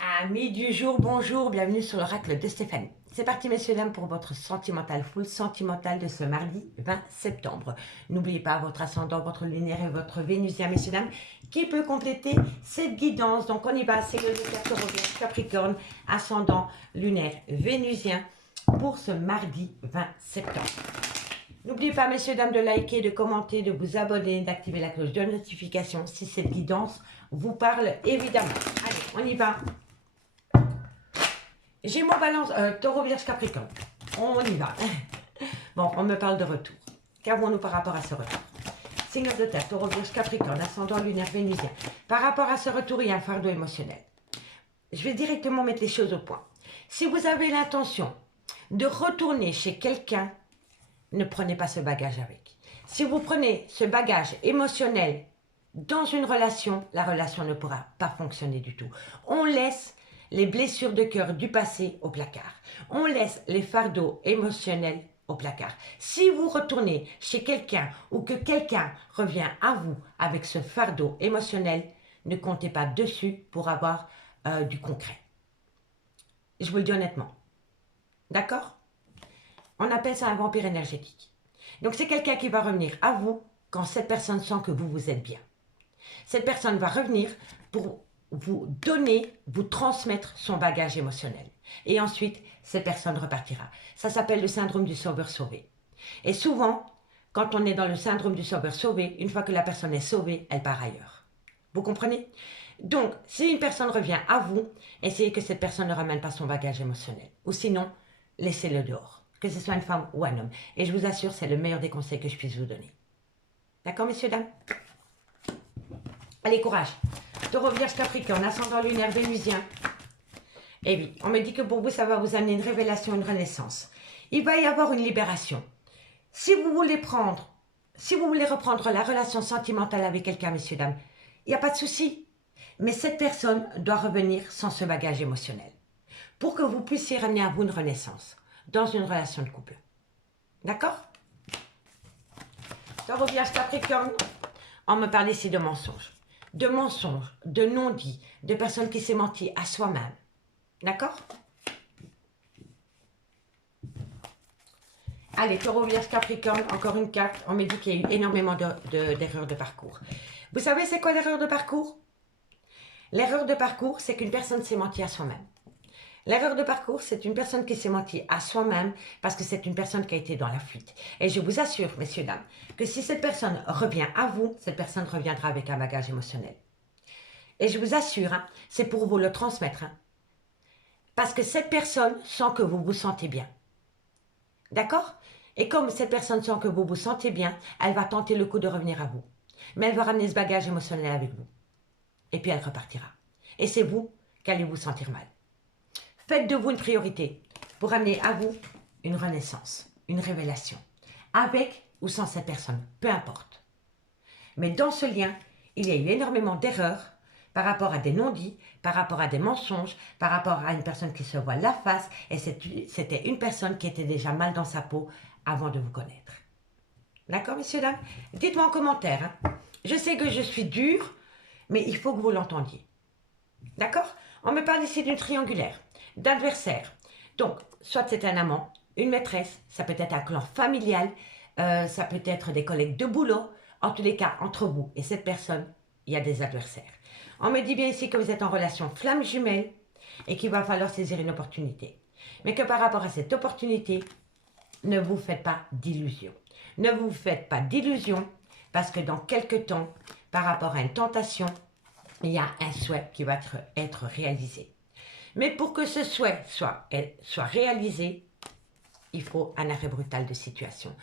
Amis du jour, bonjour, bienvenue sur l'oracle de Stéphanie. C'est parti messieurs dames pour votre sentimental full sentimental de ce mardi 20 septembre. N'oubliez pas votre ascendant, votre lunaire et votre vénusien messieurs dames qui peut compléter cette guidance. Donc on y va, c'est le Taureau, Capricorne, ascendant, lunaire, vénusien pour ce mardi 20 septembre. N'oubliez pas, messieurs, dames, de liker, de commenter, de vous abonner, d'activer la cloche de notification si cette guidance vous parle, évidemment. Allez, on y va. Gémeaux, Balance, Taureau, Vierge, Capricorne. On y va. Bon, on me parle de retour. Qu'avons-nous par rapport à ce retour? Signe de terre, Taureau, Vierge, Capricorne, ascendant, lunaire, vénusien. Par rapport à ce retour, il y a un fardeau émotionnel. Je vais directement mettre les choses au point. Si vous avez l'intention de retourner chez quelqu'un, ne prenez pas ce bagage avec. Si vous prenez ce bagage émotionnel dans une relation, la relation ne pourra pas fonctionner du tout. On laisse les blessures de cœur du passé au placard. On laisse les fardeaux émotionnels au placard. Si vous retournez chez quelqu'un ou que quelqu'un revient à vous avec ce fardeau émotionnel, ne comptez pas dessus pour avoir du concret. Je vous le dis honnêtement. D'accord ? On appelle ça un vampire énergétique. Donc c'est quelqu'un qui va revenir à vous quand cette personne sent que vous êtes bien. Cette personne va revenir pour vous donner, vous transmettre son bagage émotionnel. Et ensuite, cette personne repartira. Ça s'appelle le syndrome du sauveur sauvé. Et souvent, quand on est dans le syndrome du sauveur sauvé, une fois que la personne est sauvée, elle part ailleurs. Vous comprenez? Donc, si une personne revient à vous, essayez que cette personne ne ramène pas son bagage émotionnel. Ou sinon, laissez-le dehors. Que ce soit une femme ou un homme. Et je vous assure, c'est le meilleur des conseils que je puisse vous donner. D'accord, messieurs, dames? Allez, courage. Taureau, Vierge, Capricorne, ascendant lunaire, vénusien. Et oui, on me dit que pour vous, ça va vous amener une révélation, une renaissance. Il va y avoir une libération. Si vous voulez reprendre la relation sentimentale avec quelqu'un, messieurs, dames, il n'y a pas de souci. Mais cette personne doit revenir sans ce bagage émotionnel. Pour que vous puissiez ramener à vous une renaissance dans une relation de couple. D'accord? Taureau, Vierge, Capricorne, on me parle ici de mensonges. De mensonges, de non-dits, de personnes qui s'est menti à soi-même. D'accord? Allez, Taureau, Vierge, Capricorne, encore une carte. On me dit qu'il y a eu énormément d'erreurs de parcours. Vous savez c'est quoi l'erreur de parcours? L'erreur de parcours, c'est qu'une personne s'est menti à soi-même. L'erreur de parcours, c'est une personne qui s'est menti à soi-même parce que c'est une personne qui a été dans la fuite. Et je vous assure, messieurs, dames, que si cette personne revient à vous, cette personne reviendra avec un bagage émotionnel. Et je vous assure, hein, c'est pour vous le transmettre. Hein, parce que cette personne sent que vous vous sentez bien. D'accord? Et comme cette personne sent que vous vous sentez bien, elle va tenter le coup de revenir à vous. Mais elle va ramener ce bagage émotionnel avec vous. Et puis elle repartira. Et c'est vous qui allez vous sentir mal. Faites de vous une priorité pour amener à vous une renaissance, une révélation. Avec ou sans cette personne, peu importe. Mais dans ce lien, il y a eu énormément d'erreurs par rapport à des non-dits, par rapport à des mensonges, par rapport à une personne qui se voit la face. Et c'était une personne qui était déjà mal dans sa peau avant de vous connaître. D'accord, messieurs, dames? Dites-moi en commentaire. Hein. Je sais que je suis dure, mais il faut que vous l'entendiez. D'accord? On me parle ici d'une triangulaire, d'adversaire. Donc, soit c'est un amant, une maîtresse, ça peut être un clan familial, ça peut être des collègues de boulot. En tous les cas, entre vous et cette personne, il y a des adversaires. On me dit bien ici que vous êtes en relation flamme jumelle et qu'il va falloir saisir une opportunité. Mais que par rapport à cette opportunité, ne vous faites pas d'illusions. Ne vous faites pas d'illusions parce que dans quelques temps, par rapport à une tentation, il y a un souhait qui va être réalisé. Mais pour que ce souhait soit réalisé, il faut un arrêt brutal de situation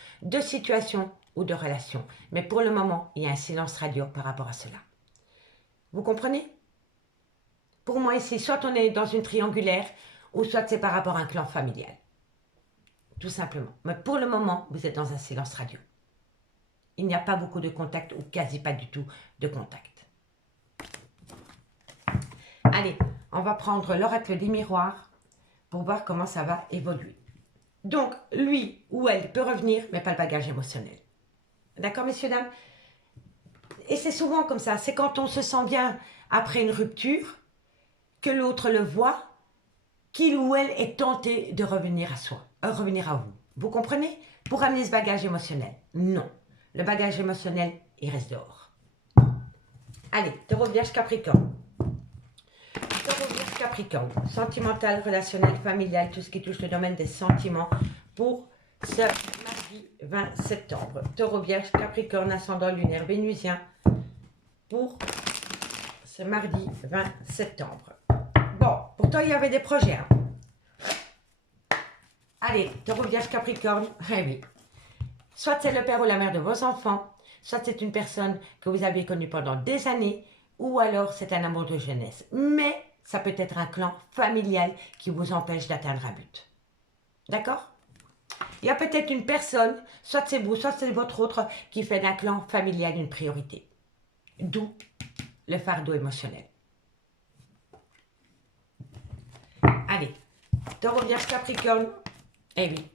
ou de relation. Mais pour le moment, il y a un silence radio par rapport à cela. Vous comprenez? Pour moi ici, soit on est dans une triangulaire, ou soit c'est par rapport à un clan familial. Tout simplement. Mais pour le moment, vous êtes dans un silence radio. Il n'y a pas beaucoup de contact, ou quasi pas du tout de contact. Allez, on va prendre l'oracle des miroirs pour voir comment ça va évoluer. Donc, lui ou elle peut revenir, mais pas le bagage émotionnel. D'accord, messieurs, dames? Et c'est souvent comme ça. C'est quand on se sent bien après une rupture que l'autre le voit, qu'il ou elle est tenté de revenir à soi, revenir à vous. Vous comprenez? Pour amener ce bagage émotionnel. Non. Le bagage émotionnel, il reste dehors. Allez, Taureau, Vierge, Capricorne. Taureau, Vierge, Capricorne. Sentimental, relationnel, familial, tout ce qui touche le domaine des sentiments pour ce mardi 20 septembre. Taureau, Vierge, Capricorne, ascendant lunaire vénusien pour ce mardi 20 septembre. Bon, pourtant il y avait des projets. Hein. Allez, Taureau, Vierge, Capricorne, eh oui. Soit c'est le père ou la mère de vos enfants, soit c'est une personne que vous avez connue pendant des années, ou alors c'est un amour de jeunesse. Mais ça peut être un clan familial qui vous empêche d'atteindre un but. D'accord? Il y a peut-être une personne, soit c'est vous, soit c'est votre autre, qui fait d'un clan familial une priorité. D'où le fardeau émotionnel. Allez, Taureau, Vierge, Capricorne. Eh oui,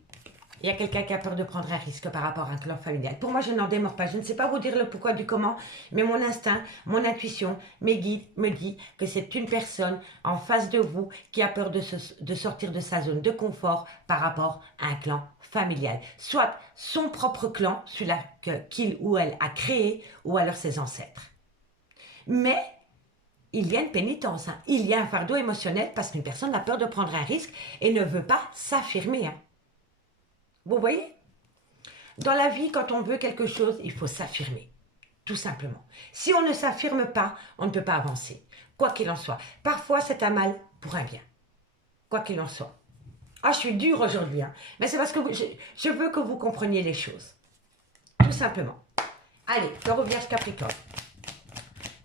il y a quelqu'un qui a peur de prendre un risque par rapport à un clan familial. Pour moi, je n'en démords pas. Je ne sais pas vous dire le pourquoi du comment, mais mon instinct, mon intuition, mes guides me disent que c'est une personne en face de vous qui a peur de sortir de sa zone de confort par rapport à un clan familial. Soit son propre clan, celui-là qu'il ou elle a créé, ou alors ses ancêtres. Mais il y a une pénitence, hein. Il y a un fardeau émotionnel parce qu'une personne a peur de prendre un risque et ne veut pas s'affirmer. Hein. Vous voyez? Dans la vie, quand on veut quelque chose, il faut s'affirmer. Tout simplement. Si on ne s'affirme pas, on ne peut pas avancer. Quoi qu'il en soit. Parfois, c'est un mal pour un bien. Quoi qu'il en soit. Ah, je suis dure aujourd'hui. Hein. Mais c'est parce que je veux que vous compreniez les choses. Tout simplement. Allez, Taureau, Vierge, Capricorne.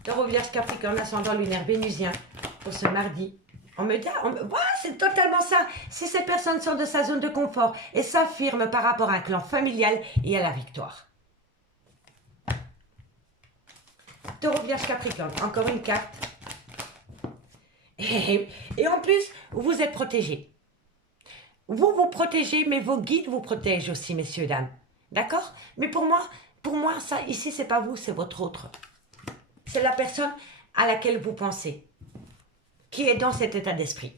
Taureau, Vierge, Capricorne, ascendant lunaire vénusien pour ce mardi. On me dit, c'est totalement ça. Si cette personne sort de sa zone de confort et s'affirme par rapport à un clan familial, il y a la victoire. Taureau, Vierge, Capricorne, encore une carte. Et en plus, vous êtes protégés. Vous vous protégez, mais vos guides vous protègent aussi, messieurs, dames. D'accord? Mais pour moi, ça, ici, c'est pas vous, c'est votre autre. C'est la personne à laquelle vous pensez, qui est dans cet état d'esprit.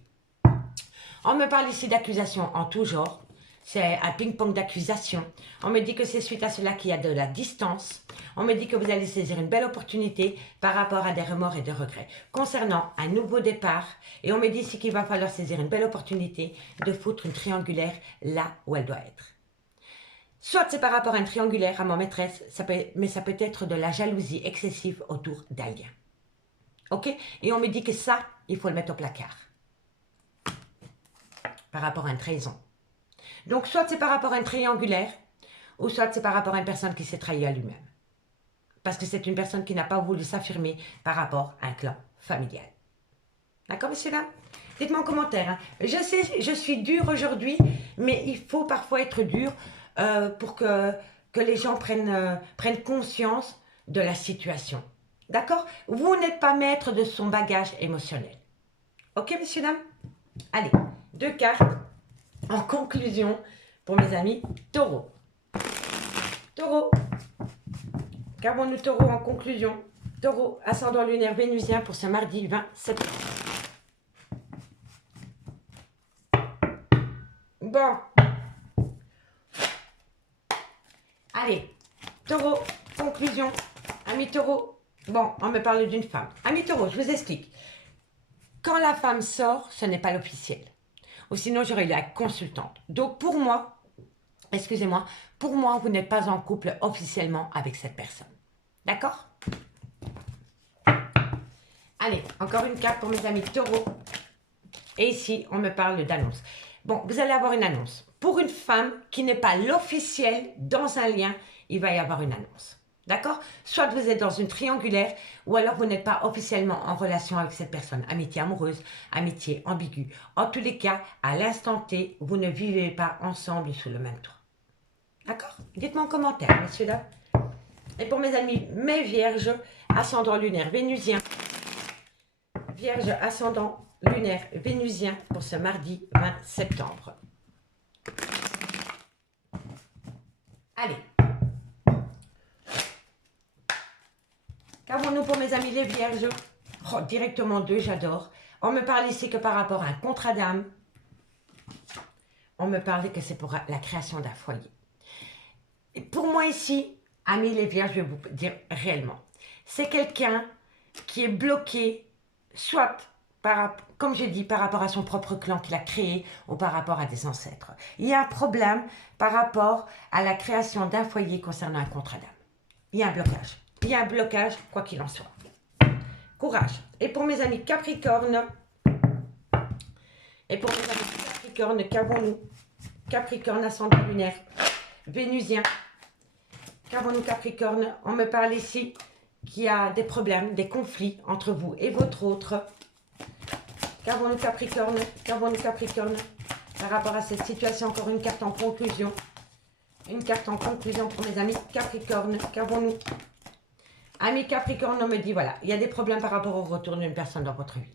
On me parle ici d'accusations en tout genre. C'est un ping-pong d'accusations. On me dit que c'est suite à cela qu'il y a de la distance. On me dit que vous allez saisir une belle opportunité par rapport à des remords et des regrets. Concernant un nouveau départ, et on me dit ici qu'il va falloir saisir une belle opportunité de foutre une triangulaire là où elle doit être. Soit c'est par rapport à une triangulaire à ma maîtresse, mais ça peut être de la jalousie excessive autour d'un lien. Ok? Et on me dit que ça, il faut le mettre au placard. Par rapport à une trahison. Donc, soit c'est par rapport à une triangulaire, ou soit c'est par rapport à une personne qui s'est trahie à lui-même. Parce que c'est une personne qui n'a pas voulu s'affirmer par rapport à un clan familial. D'accord, messieurs, dames? Dites-moi en commentaire. Hein. Je sais, je suis dure aujourd'hui, mais il faut parfois être dur pour que les gens prennent conscience de la situation. D'accord? Vous n'êtes pas maître de son bagage émotionnel. Ok, messieurs, dames? Allez, 2 cartes en conclusion pour mes amis taureaux. Taureau. Qu'avons-nous taureau en conclusion? Taureau, ascendant lunaire vénusien pour ce mardi 20 septembre. Bon. Allez, taureau, conclusion. Ami taureau. Bon, on me parle d'une femme. Ami taureau, je vous explique. Quand la femme sort, ce n'est pas l'officiel. Ou sinon, j'aurais eu la consultante. Donc, pour moi, excusez-moi, pour moi, vous n'êtes pas en couple officiellement avec cette personne. D'accord? Allez, encore une carte pour mes amis taureaux. Et ici, on me parle d'annonce. Bon, vous allez avoir une annonce. Pour une femme qui n'est pas l'officiel dans un lien, il va y avoir une annonce. D'accord? Soit vous êtes dans une triangulaire, ou alors vous n'êtes pas officiellement en relation avec cette personne. Amitié amoureuse, amitié ambiguë. En tous les cas, à l'instant T, vous ne vivez pas ensemble sous le même toit. D'accord? Dites-moi en commentaire, messieurs, dames. Et pour mes amis, mes vierges, ascendant lunaire vénusien. Vierge, ascendant lunaire vénusien pour ce mardi 20 septembre. Allez. Qu'avons-nous pour mes amis les vierges? Oh, directement 2, j'adore. On me parle ici que par rapport à un contrat d'âme, on me parle que c'est pour la création d'un foyer. Et pour moi ici, amis les vierges, je vais vous dire réellement, c'est quelqu'un qui est bloqué, soit comme j'ai dit, par rapport à son propre clan qu'il a créé ou par rapport à des ancêtres. Il y a un problème par rapport à la création d'un foyer concernant un contrat d'âme. Il y a un blocage. Il y a un blocage, quoi qu'il en soit. Courage. Et pour mes amis Capricorne, qu'avons-nous? Capricorne, ascendant lunaire, Vénusien. Qu'avons-nous Capricorne? On me parle ici qu'il y a des problèmes, des conflits entre vous et votre autre. Qu'avons-nous Capricorne? Qu'avons-nous Capricorne? Par rapport à cette situation, encore une carte en conclusion. Une carte en conclusion pour mes amis Capricorne. Qu'avons-nous? Amis Capricorne, on me dit, voilà, il y a des problèmes par rapport au retour d'une personne dans votre vie.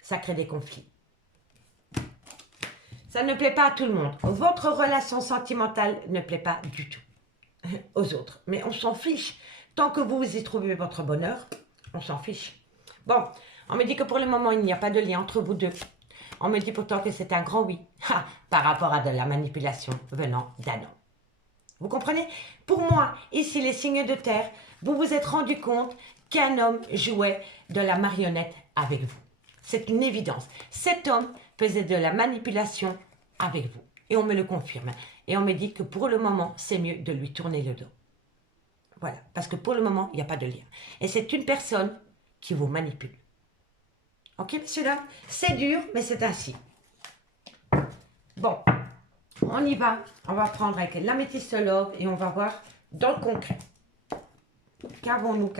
Ça crée des conflits. Ça ne plaît pas à tout le monde. Votre relation sentimentale ne plaît pas du tout aux autres. Mais on s'en fiche. Tant que vous y trouvez votre bonheur, on s'en fiche. Bon, on me dit que pour le moment, il n'y a pas de lien entre vous deux. On me dit pourtant que c'est un grand oui par rapport à de la manipulation venant d'un homme. Vous comprenez? Pour moi, ici, les signes de terre, vous vous êtes rendu compte qu'un homme jouait de la marionnette avec vous. C'est une évidence. Cet homme faisait de la manipulation avec vous. Et on me le confirme. Et on me dit que pour le moment, c'est mieux de lui tourner le dos. Voilà. Parce que pour le moment, il n'y a pas de lien. Et c'est une personne qui vous manipule. Ok, messieurs, dames? C'est dur, mais c'est ainsi. Bon, on y va. On va prendre avec l'améthyste love et on va voir dans le concret. Qu'avons-nous?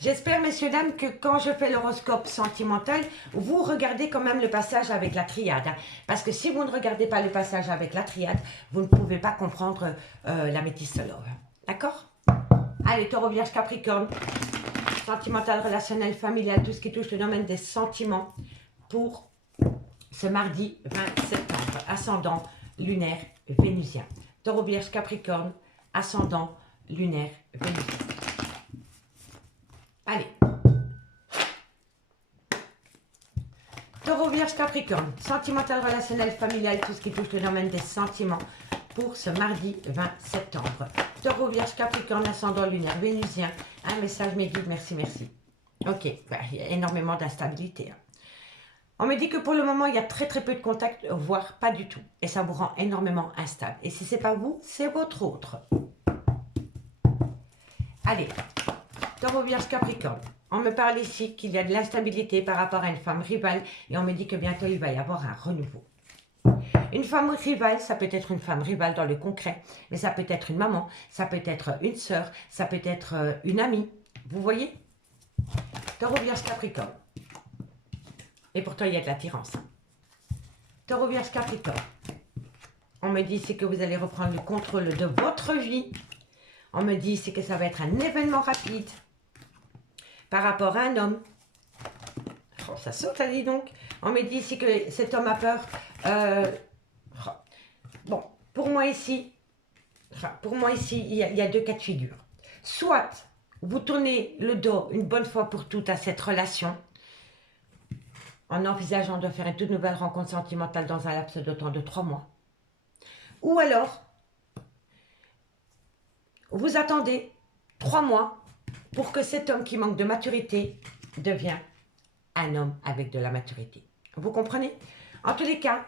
J'espère, messieurs, dames, que quand je fais l'horoscope sentimental, vous regardez quand même le passage avec la triade. Hein, parce que si vous ne regardez pas le passage avec la triade, vous ne pouvez pas comprendre l'améthyste love. D'accord? Allez, Taureau, Vierge, Capricorne. Sentimental, relationnel, familial, tout ce qui touche le domaine des sentiments pour ce mardi 20 septembre. Ascendant lunaire vénusien. Taureau, Vierge, Capricorne. Ascendant lunaire vénusien. Allez. Taureau, Vierge, Capricorne. Sentimental, relationnel, familial, tout ce qui touche le domaine des sentiments pour ce mardi 20 septembre. Taureau, Vierge, Capricorne, ascendant lunaire vénusien. Un message, mes guides, merci, merci. Ok, il y a énormément d'instabilité. Hein. On me dit que pour le moment, il y a très peu de contact, voire pas du tout. Et ça vous rend énormément instable. Et si ce n'est pas vous, c'est votre autre. Allez, Taureau, Vierge, Capricorne. On me parle ici qu'il y a de l'instabilité par rapport à une femme rivale. Et on me dit que bientôt, il va y avoir un renouveau. Une femme rivale, ça peut être une femme rivale dans le concret, mais ça peut être une maman, ça peut être une sœur, ça peut être une amie. Vous voyez? Taureau, Vierge, Capricorne. Et pourtant, il y a de l'attirance. Taureau, Vierge, Capricorne. On me dit c'est que vous allez reprendre le contrôle de votre vie. On me dit c'est que ça va être un événement rapide par rapport à un homme. Oh, ça saute, ça dit donc. On me dit ici que cet homme a peur. Bon, pour moi ici, il y a deux cas de figure. Soit vous tournez le dos une bonne fois pour toutes à cette relation, en envisageant de faire une toute nouvelle rencontre sentimentale dans un laps de temps de 3 mois. Ou alors, vous attendez 3 mois pour que cet homme qui manque de maturité devienne un homme avec de la maturité. Vous comprenez? En tous les cas,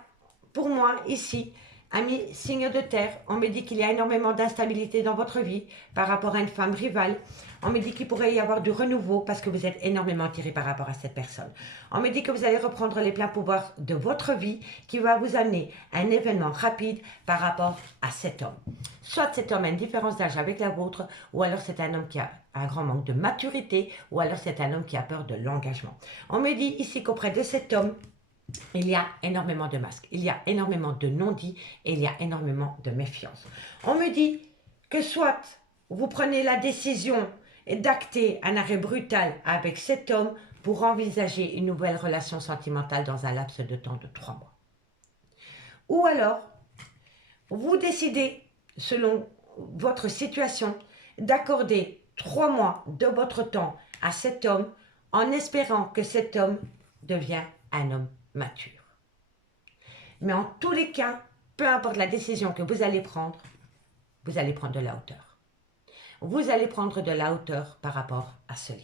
pour moi, ici, amis, signe de terre, on me dit qu'il y a énormément d'instabilité dans votre vie par rapport à une femme rivale. On me dit qu'il pourrait y avoir du renouveau parce que vous êtes énormément attiré par rapport à cette personne. On me dit que vous allez reprendre les pleins pouvoirs de votre vie qui va vous amener un événement rapide par rapport à cet homme. Soit cet homme a une différence d'âge avec la vôtre, ou alors c'est un homme qui a un grand manque de maturité, ou alors c'est un homme qui a peur de l'engagement. On me dit ici qu'auprès de cet homme, il y a énormément de masques, il y a énormément de non-dits et il y a énormément de méfiance. On me dit que soit vous prenez la décision d'acter un arrêt brutal avec cet homme pour envisager une nouvelle relation sentimentale dans un laps de temps de 3 mois. Ou alors, vous décidez, selon votre situation, d'accorder 3 mois de votre temps à cet homme en espérant que cet homme devienne un homme mature. Mais en tous les cas, peu importe la décision que vous allez prendre de la hauteur. Vous allez prendre de la hauteur par rapport à ce lien.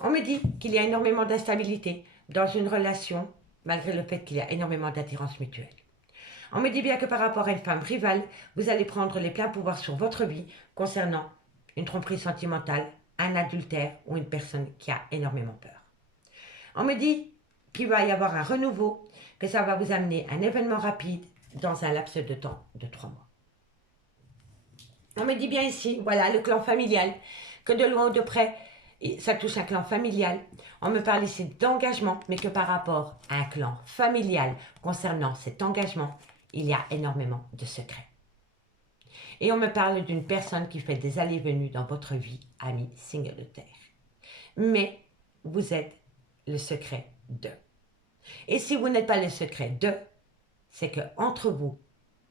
On me dit qu'il y a énormément d'instabilité dans une relation, malgré le fait qu'il y a énormément d'attirance mutuelle. On me dit bien que par rapport à une femme rivale, vous allez prendre les pleins pouvoirs sur votre vie concernant une tromperie sentimentale, un adultère ou une personne qui a énormément peur. On me dit qu'il va y avoir un renouveau, que ça va vous amener un événement rapide dans un laps de temps de 3 mois. On me dit bien ici, voilà, le clan familial, que de loin ou de près, ça touche un clan familial. On me parle ici d'engagement, mais que par rapport à un clan familial concernant cet engagement, il y a énormément de secrets. Et on me parle d'une personne qui fait des allées-venues dans votre vie, ami signe de terre. Mais vous êtes le secret d'eux. Et si vous n'êtes pas le secret d'eux, c'est qu'entre vous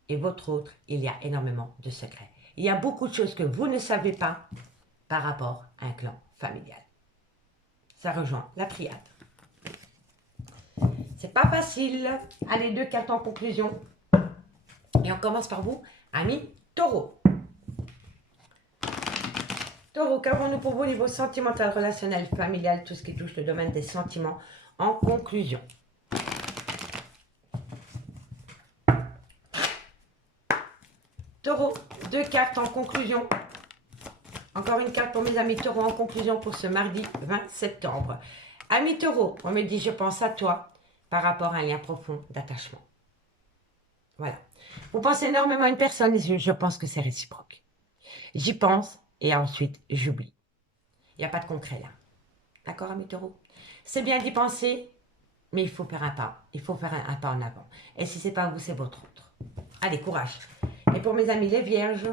et votre autre, il y a énormément de secrets. Il y a beaucoup de choses que vous ne savez pas par rapport à un clan familial. Ça rejoint la triade. C'est pas facile. Allez, 2 cartes en conclusion. Et on commence par vous, ami Taureau. Taureau, qu'avons-nous pour vous au niveau sentimental, relationnel, familial, tout ce qui touche le domaine des sentiments en conclusion? Taureau, 2 cartes en conclusion. Encore une carte pour mes amis Taureau en conclusion pour ce mardi 20 septembre. Ami Taureau, on me dit je pense à toi par rapport à un lien profond d'attachement. Voilà. Vous pensez énormément à une personne et je pense que c'est réciproque. J'y pense et ensuite j'oublie. Il n'y a pas de concret là. D'accord, ami Taureau? C'est bien d'y penser, mais il faut faire un pas. Il faut faire un pas en avant. Et si ce n'est pas vous, c'est votre autre. Allez, courage. Et pour mes amis les vierges,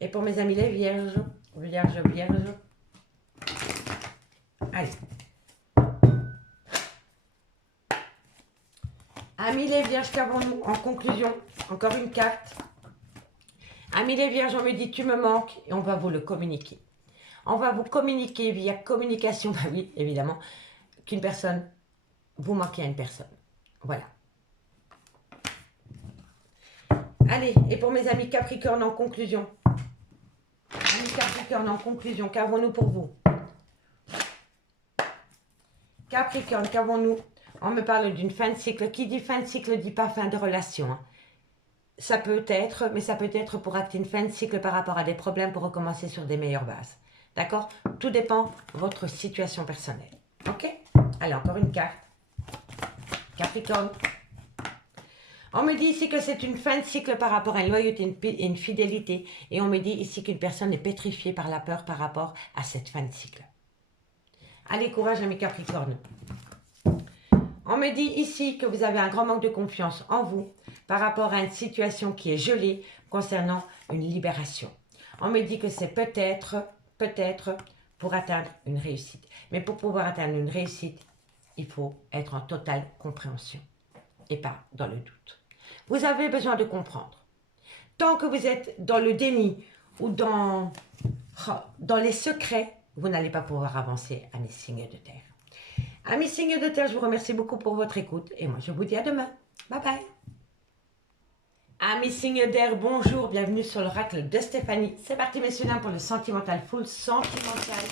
vierges, allez. Amis les vierges, qu'avons-nous en conclusion? Encore une carte. Amis les vierges, on me dit tu me manques et on va vous le communiquer. On va vous communiquer via communication, bah oui, évidemment, qu'une personne, vous manquez à une personne. Voilà. Allez, et pour mes amis Capricorne en conclusion. Amis Capricorne en conclusion, qu'avons-nous pour vous? Capricorne, qu'avons-nous? On me parle d'une fin de cycle. Qui dit fin de cycle ne dit pas fin de relation. Hein. Ça peut être, mais ça peut être pour acter une fin de cycle par rapport à des problèmes pour recommencer sur des meilleures bases. D'accord? Tout dépend de votre situation personnelle. Ok? Allez, encore une carte. Capricorne. On me dit ici que c'est une fin de cycle par rapport à une loyauté et une fidélité. Et on me dit ici qu'une personne est pétrifiée par la peur par rapport à cette fin de cycle. Allez, courage à mes Capricornes. On me dit ici que vous avez un grand manque de confiance en vous par rapport à une situation qui est gelée concernant une libération. On me dit que c'est peut-être pour atteindre une réussite. Mais pour pouvoir atteindre une réussite, il faut être en totale compréhension et pas dans le doute. Vous avez besoin de comprendre. Tant que vous êtes dans le déni ou dans les secrets, vous n'allez pas pouvoir avancer à mes signes de terre. Amis signes de terre, je vous remercie beaucoup pour votre écoute et moi je vous dis à demain. Bye bye. Amis signes d'air, bonjour, bienvenue sur l'oracle de Stéphanie. C'est parti messieurs dames pour le sentimental full sentimental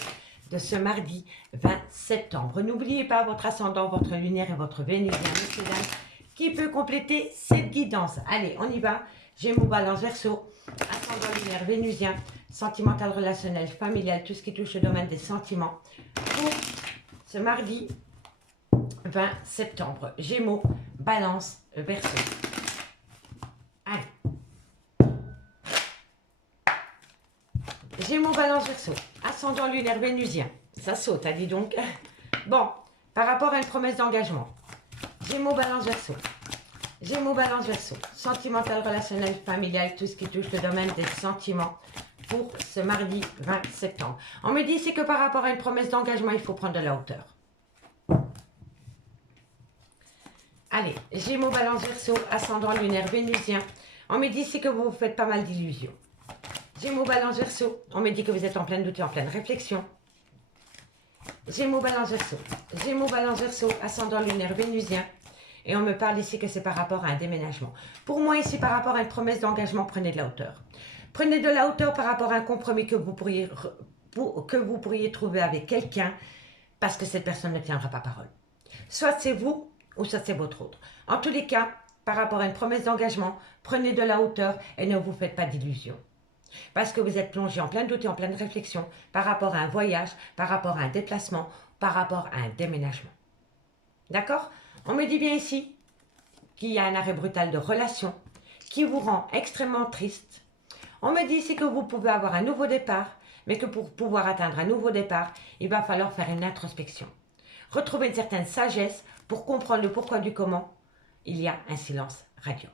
de ce mardi 20 septembre. N'oubliez pas votre ascendant, votre lunaire et votre vénusien, messieurs dames, qui peut compléter cette guidance. Allez, on y va. Gémeaux, Balance, Verseau, ascendant lunaire, vénusien, sentimental, relationnel, familial, tout ce qui touche le domaine des sentiments. Pour ce mardi 20 septembre, Gémeaux, Balance, Verseau. Allez. Gémeaux, Balance, Verseau, ascendant lunaire, vénusien. Ça saute, dis donc. Bon, par rapport à une promesse d'engagement. Gémeaux, Balance, Verseau. Gémeaux, Balance, Verseau. Sentimental, relationnel, familial, tout ce qui touche le domaine des sentiments pour ce mardi 20 septembre. On me dit c'est que par rapport à une promesse d'engagement, il faut prendre de la hauteur. Allez, Gémeaux, Balance, Verseau, ascendant lunaire, vénusien. On me dit c'est que vous faites pas mal d'illusions. Gémeaux, Balance, Verseau. On me dit que vous êtes en pleine doute et en pleine réflexion. Gémeaux, Balance, Verseau. Gémeaux, Balance, Verseau, ascendant lunaire vénusien. Et on me parle ici que c'est par rapport à un déménagement. Pour moi, ici, par rapport à une promesse d'engagement, prenez de la hauteur. Prenez de la hauteur par rapport à un compromis que vous pourriez trouver avec quelqu'un, parce que cette personne ne tiendra pas parole. Soit c'est vous, ou soit c'est votre autre. En tous les cas, par rapport à une promesse d'engagement, prenez de la hauteur et ne vous faites pas d'illusions. Parce que vous êtes plongé en plein doute et en pleine réflexion par rapport à un voyage, par rapport à un déplacement, par rapport à un déménagement. D'accord? On me dit bien ici qu'il y a un arrêt brutal de relation qui vous rend extrêmement triste. On me dit ici que vous pouvez avoir un nouveau départ, mais que pour pouvoir atteindre un nouveau départ, il va falloir faire une introspection. Retrouver une certaine sagesse pour comprendre le pourquoi du comment. Il y a un silence radio.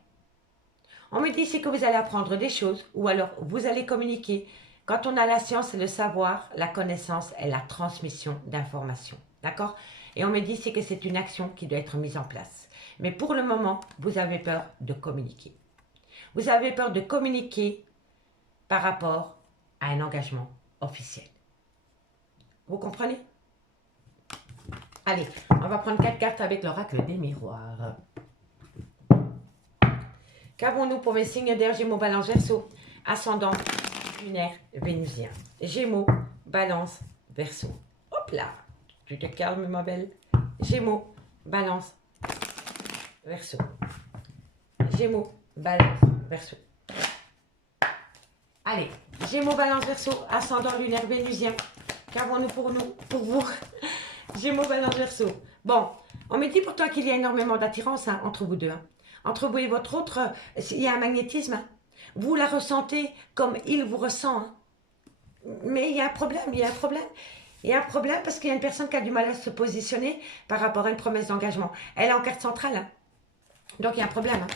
On me dit ici que vous allez apprendre des choses ou alors vous allez communiquer. Quand on a la science et le savoir, la connaissance est la transmission d'informations. D'accord? Et on me dit ici que c'est une action qui doit être mise en place. Mais pour le moment, vous avez peur de communiquer. Vous avez peur de communiquer par rapport à un engagement officiel. Vous comprenez? Allez, on va prendre 4 cartes avec l'oracle des miroirs. Qu'avons-nous pour mes signes d'air, Gémeaux, Balance, Verseau, ascendant lunaire vénusien? Gémeaux, Balance, Verseau. Hop là, tu te calmes ma belle. Gémeaux, Balance, Verseau. Gémeaux, Balance, Verseau. Allez, Gémeaux, Balance, Verseau, ascendant lunaire vénusien. Qu'avons-nous pour vous? Gémeaux, Balance, Verseau. Bon, on me dit pourtant qu'il y a énormément d'attirance entre vous deux. Entre vous et votre autre, il y a un magnétisme. Vous la ressentez comme il vous ressent. Mais il y a un problème, il y a un problème. Il y a un problème parce qu'il y a une personne qui a du mal à se positionner par rapport à une promesse d'engagement. Elle est en carte centrale. Donc il y a un problème.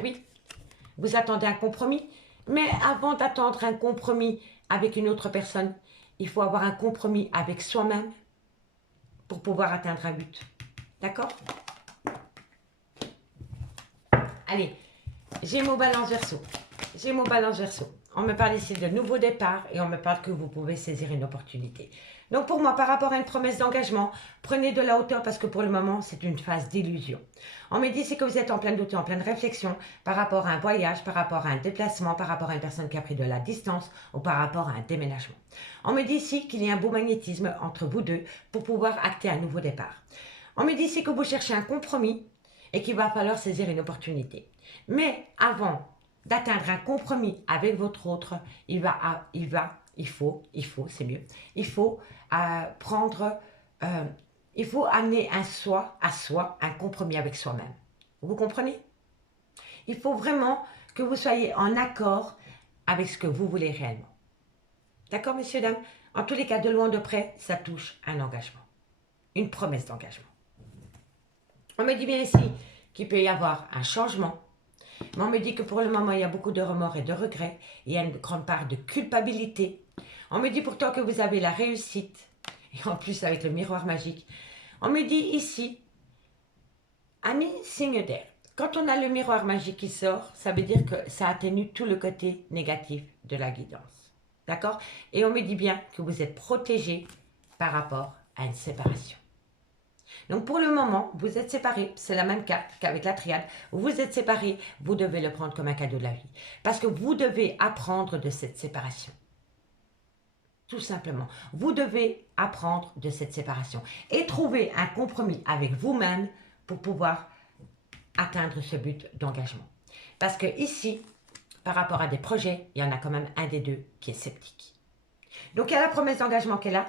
Oui, vous attendez un compromis. Mais avant d'attendre un compromis avec une autre personne, il faut avoir un compromis avec soi-même pour pouvoir atteindre un but. D'accord? Allez, Gémeaux, Balance, Verseau. Gémeaux, Balance, Verseau. On me parle ici de nouveau départ et on me parle que vous pouvez saisir une opportunité. Donc pour moi, par rapport à une promesse d'engagement, prenez de la hauteur parce que pour le moment, c'est une phase d'illusion. On me dit c'est que vous êtes en pleine doute et en pleine réflexion par rapport à un voyage, par rapport à un déplacement, par rapport à une personne qui a pris de la distance ou par rapport à un déménagement. On me dit ici qu'il y a un beau magnétisme entre vous deux pour pouvoir acter un nouveau départ. On me dit ici que vous cherchez un compromis et qu'il va falloir saisir une opportunité. Mais avant d'atteindre un compromis avec votre autre, il faut, c'est mieux, il faut il faut amener à soi un compromis avec soi-même. Vous comprenez? Il faut vraiment que vous soyez en accord avec ce que vous voulez réellement. D'accord, messieurs, dames? En tous les cas, de loin de près, ça touche un engagement, une promesse d'engagement. On me dit bien ici qu'il peut y avoir un changement, mais on me dit que pour le moment, il y a beaucoup de remords et de regrets. Il y a une grande part de culpabilité. On me dit pourtant que vous avez la réussite, et en plus avec le miroir magique. On me dit ici, ami signe d'air. Quand on a le miroir magique qui sort, ça veut dire que ça atténue tout le côté négatif de la guidance. D'accord? Et on me dit bien que vous êtes protégé par rapport à une séparation. Donc pour le moment, vous êtes séparés, c'est la même carte qu'avec la triade, vous êtes séparés, vous devez le prendre comme un cadeau de la vie. Parce que vous devez apprendre de cette séparation. Tout simplement, vous devez apprendre de cette séparation et trouver un compromis avec vous-même pour pouvoir atteindre ce but d'engagement. Parce que ici, par rapport à des projets, il y en a quand même un des deux qui est sceptique. Donc il y a la promesse d'engagement qui est là,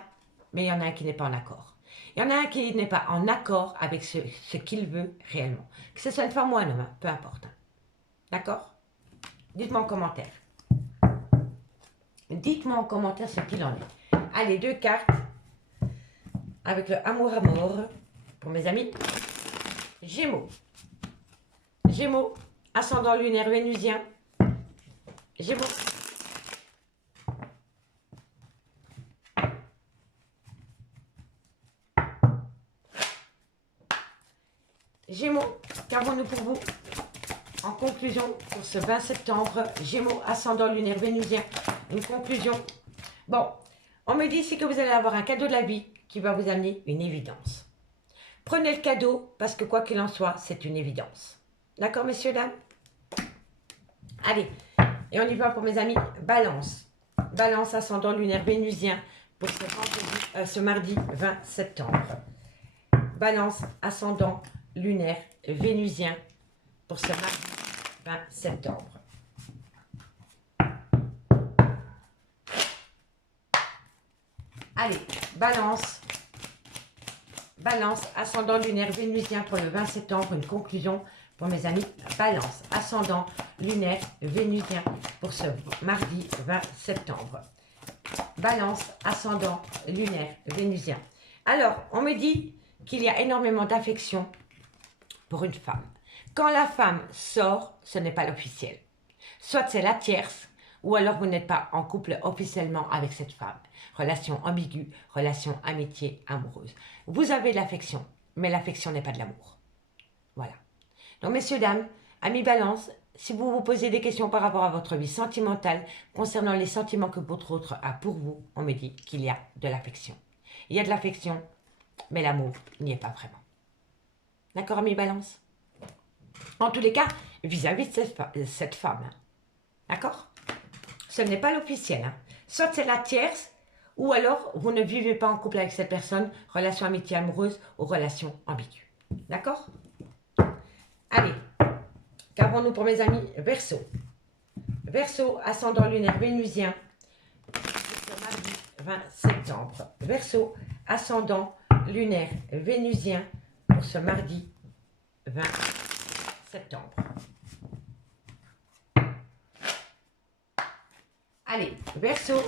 mais il y en a un qui n'est pas en accord. Il y en a un qui n'est pas en accord avec ce qu'il veut réellement. Que ce soit une femme ou un homme, peu importe. D'accord? Dites-moi en commentaire. Dites-moi en commentaire ce qu'il en est. Allez, 2 cartes avec le amour à mort pour mes amis. Gémeaux. Gémeaux, ascendant lunaire vénusien. Gémeaux. Gémeaux, qu'avons-nous pour vous? En conclusion, pour ce 20 septembre, Gémeaux, ascendant lunaire vénusien, une conclusion. Bon, On me dit ici que vous allez avoir un cadeau de la vie qui va vous amener une évidence. Prenez le cadeau parce que quoi qu'il en soit, c'est une évidence. D'accord, messieurs, dames? Allez, et on y va pour mes amis. Balance. Balance ascendant lunaire vénusien pour ce mardi 20 septembre. Balance ascendant lunaire vénusien pour ce mardi 20 septembre. Allez, balance. Balance, ascendant lunaire vénusien pour le 20 septembre. Une conclusion pour mes amis. Balance, ascendant lunaire vénusien pour ce mardi 20 septembre. Balance, ascendant lunaire vénusien. Alors, on me dit qu'il y a énormément d'affection pour une femme. Quand la femme sort, ce n'est pas l'officiel. Soit c'est la tierce, ou alors vous n'êtes pas en couple officiellement avec cette femme. Relation ambiguë, relation amitié, amoureuse. Vous avez de l'affection, mais l'affection n'est pas de l'amour. Voilà. Donc, messieurs, dames, amis balance, si vous vous posez des questions par rapport à votre vie sentimentale, concernant les sentiments que votre autre a pour vous, on me dit qu'il y a de l'affection. Il y a de l'affection, mais l'amour n'y est pas vraiment. D'accord, amis balance? En tous les cas, vis-à-vis de cette femme. Hein. D'accord? Ce n'est pas l'officiel. Hein. Soit c'est la tierce, ou alors vous ne vivez pas en couple avec cette personne, relation amitié amoureuse ou relation ambiguë. D'accord? Allez, qu'avons-nous pour mes amis Verseau? Verseau, ascendant lunaire vénusien, ce mardi 20 septembre. Verseau, ascendant lunaire vénusien pour ce mardi 20 septembre. Allez, Verseau.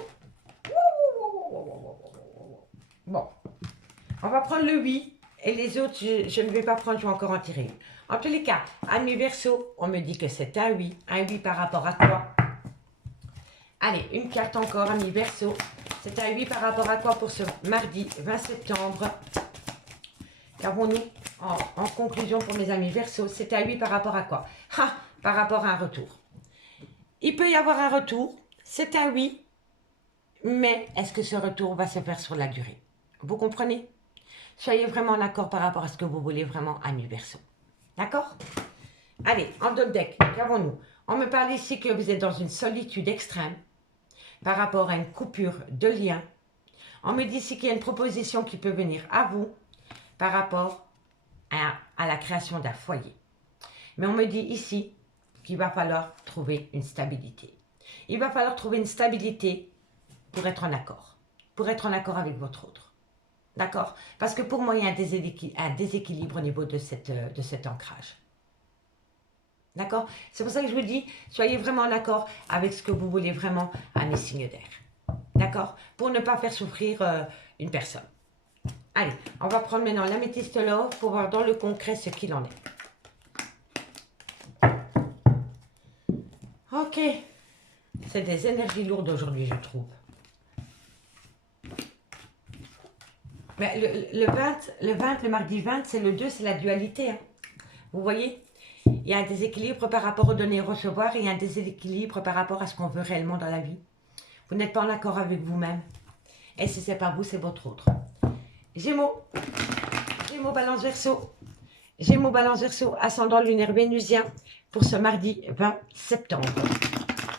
Bon, on va prendre le oui et les autres, je ne vais pas prendre, je vais encore en tirer une. En tous les cas, amis Verseau, on me dit que c'est un oui. Un oui par rapport à quoi? Allez, une carte encore, amis Verseau. C'est un oui par rapport à quoi pour ce mardi 20 septembre? Qu'avons-nous en conclusion pour mes amis Verseau? C'est un oui par rapport à quoi? Ah, par rapport à un retour. Il peut y avoir un retour, c'est un oui, mais est-ce que ce retour va se faire sur la durée? Vous comprenez? Soyez vraiment en accord par rapport à ce que vous voulez vraiment, amis Verseau. D'accord? Allez, en d'autres deck, qu'avons-nous? On me parle ici que vous êtes dans une solitude extrême par rapport à une coupure de lien. On me dit ici qu'il y a une proposition qui peut venir à vous par rapport à la création d'un foyer. Mais on me dit ici qu'il va falloir trouver une stabilité. Il va falloir trouver une stabilité pour être en accord. Pour être en accord avec votre autre. D'accord? Parce que pour moi, il y a un déséquilibre au niveau de cet ancrage. D'accord? C'est pour ça que je vous dis, soyez vraiment en accord avec ce que vous voulez vraiment à mes signes d'air. D'accord? Pour ne pas faire souffrir une personne. Allez, on va prendre maintenant l'améthyste love pour voir dans le concret ce qu'il en est. Ok. C'est des énergies lourdes aujourd'hui, je trouve. Mais le mardi 20, c'est le 2, c'est la dualité. Hein. Vous voyez? Il y a un déséquilibre par rapport au donner et recevoir et il y a un déséquilibre par rapport à ce qu'on veut réellement dans la vie. Vous n'êtes pas en accord avec vous-même. Et si ce n'est pas vous, c'est votre autre. Gémeaux. Gémeaux, balance Verseau. Gémeaux, balance Verseau, ascendant lunaire vénusien pour ce mardi 20 septembre.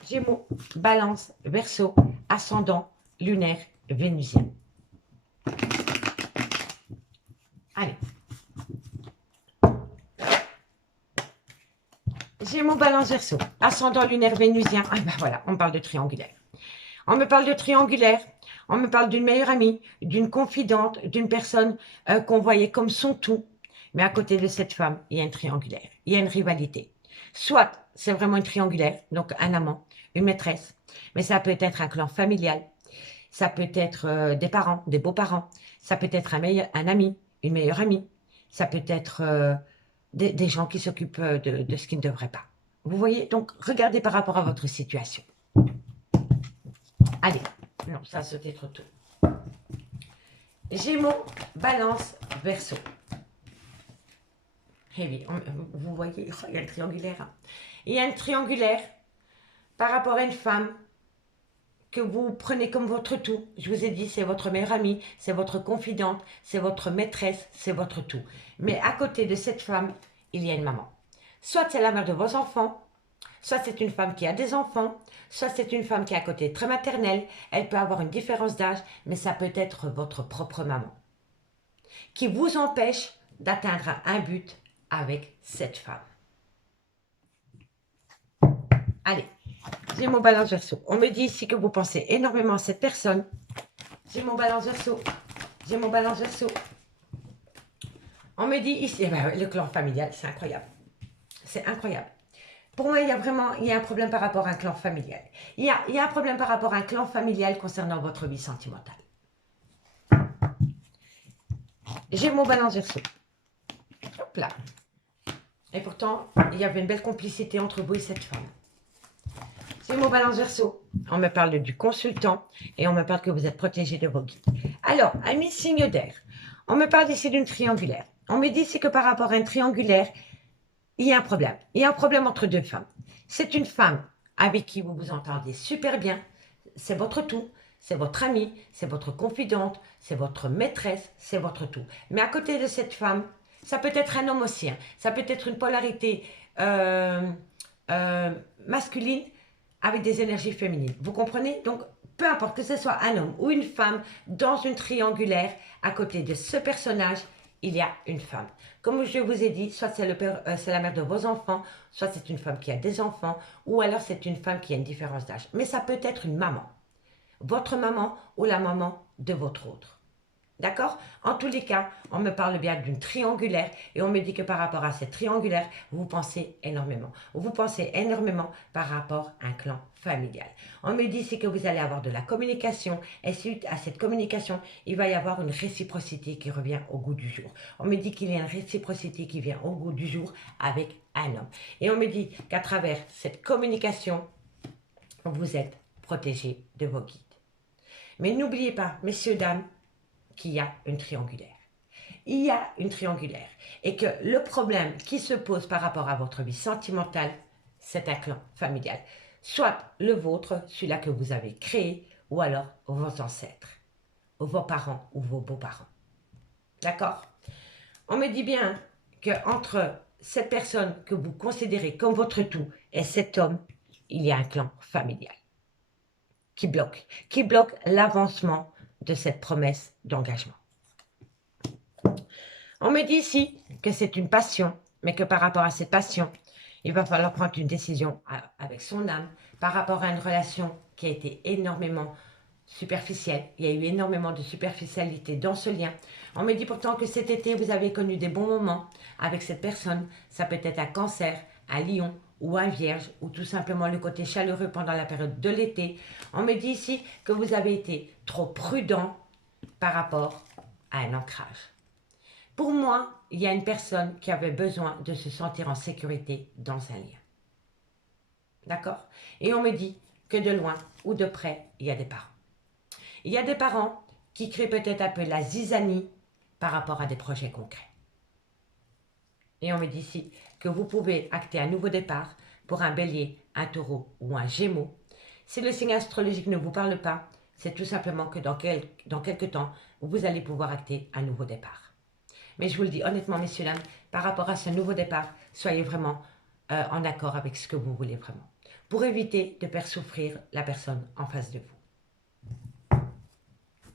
Gémeaux, balance Verseau, ascendant lunaire vénusien. Allez. Gémeaux, balance Verseau, ascendant lunaire vénusien. Ah ben voilà, on parle de triangulaire. On me parle de triangulaire. On me parle d'une meilleure amie, d'une confidente, d'une personne qu'on voyait comme son tout. Mais à côté de cette femme, il y a une triangulaire. Il y a une rivalité. Soit c'est vraiment une triangulaire, donc un amant, une maîtresse. Mais ça peut être un clan familial. Ça peut être des parents, des beaux-parents. Ça peut être un ami, une meilleure amie. Ça peut être des gens qui s'occupent de ce qui ne devraient pas. Vous voyez? Donc, regardez par rapport à votre situation. Allez. Non, ça c'était trop tôt. Gémeaux, balance, Verseau. Eh oui, vous voyez, il y a le triangulaire. Hein. Il y a un triangulaire par rapport à une femme que vous prenez comme votre tout. Je vous ai dit, c'est votre meilleure amie, c'est votre confidente, c'est votre maîtresse, c'est votre tout. Mais à côté de cette femme, il y a une maman. Soit c'est la mère de vos enfants, soit c'est une femme qui a des enfants, soit c'est une femme qui est à côté très maternelle. Elle peut avoir une différence d'âge, mais ça peut être votre propre maman qui vous empêche d'atteindre un but avec cette femme. Allez, j'ai mon balance verso. On me dit ici que vous pensez énormément à cette personne. J'ai mon balance verso. J'ai mon balance verso. On me dit ici, le clan familial, c'est incroyable. C'est incroyable. Pour moi, il y a un problème par rapport à un clan familial. Il y a un problème par rapport à un clan familial concernant votre vie sentimentale. J'ai mon balance verso. Hop là. Et pourtant, il y avait une belle complicité entre vous et cette femme. C'est mon balance verso. On me parle du consultant et on me parle que vous êtes protégé de vos guides. Alors, amis signe d'air, on me parle ici d'une triangulaire. On me dit ici que par rapport à une triangulaire, il y a un problème. Il y a un problème entre deux femmes. C'est une femme avec qui vous vous entendez super bien. C'est votre tout. C'est votre amie. C'est votre confidente. C'est votre maîtresse. C'est votre tout. Mais à côté de cette femme, ça peut être un homme aussi. Ça peut être une polarité masculine avec des énergies féminines. Vous comprenez? Donc, peu importe que ce soit un homme ou une femme, dans une triangulaire, à côté de ce personnage, il y a une femme. Comme je vous ai dit, soit c'est la mère de vos enfants, soit c'est une femme qui a des enfants, ou alors c'est une femme qui a une différence d'âge. Mais ça peut être une maman. Votre maman ou la maman de votre autre. D'accord? En tous les cas, on me parle bien d'une triangulaire et on me dit que par rapport à cette triangulaire, vous pensez énormément. Vous pensez énormément par rapport à un clan familial. On me dit c'est que vous allez avoir de la communication et suite à cette communication, il va y avoir une réciprocité qui revient au goût du jour. On me dit qu'il y a une réciprocité qui vient au goût du jour avec un homme. Et on me dit qu'à travers cette communication, vous êtes protégé de vos guides. Mais n'oubliez pas, messieurs, dames, qu'il y a une triangulaire. Il y a une triangulaire. Et que le problème qui se pose par rapport à votre vie sentimentale, c'est un clan familial. Soit le vôtre, celui-là que vous avez créé, ou alors vos ancêtres, vos parents ou vos beaux-parents. D'accord? On me dit bien qu'entre cette personne que vous considérez comme votre tout et cet homme, il y a un clan familial qui bloque l'avancement de cette promesse d'engagement. On me dit ici que c'est une passion, mais que par rapport à cette passion, il va falloir prendre une décision avec son âme par rapport à une relation qui a été énormément superficielle. Il y a eu énormément de superficialité dans ce lien. On me dit pourtant que cet été, vous avez connu des bons moments avec cette personne. Ça peut être un Cancer, un Lion ou un Vierge, ou tout simplement le côté chaleureux pendant la période de l'été. On me dit ici que vous avez été trop prudent par rapport à un ancrage. Pour moi, il y a une personne qui avait besoin de se sentir en sécurité dans un lien. D'accord? Et on me dit que de loin ou de près, il y a des parents. Il y a des parents qui créent peut-être un peu la zizanie par rapport à des projets concrets. Et on me dit ici que vous pouvez acter un nouveau départ pour un bélier, un taureau ou un gémeaux. Si le signe astrologique ne vous parle pas, c'est tout simplement que dans quelques temps, vous allez pouvoir acter un nouveau départ. Mais je vous le dis honnêtement, messieurs, dames, par rapport à ce nouveau départ, soyez vraiment en accord avec ce que vous voulez vraiment, pour éviter de faire souffrir la personne en face de vous.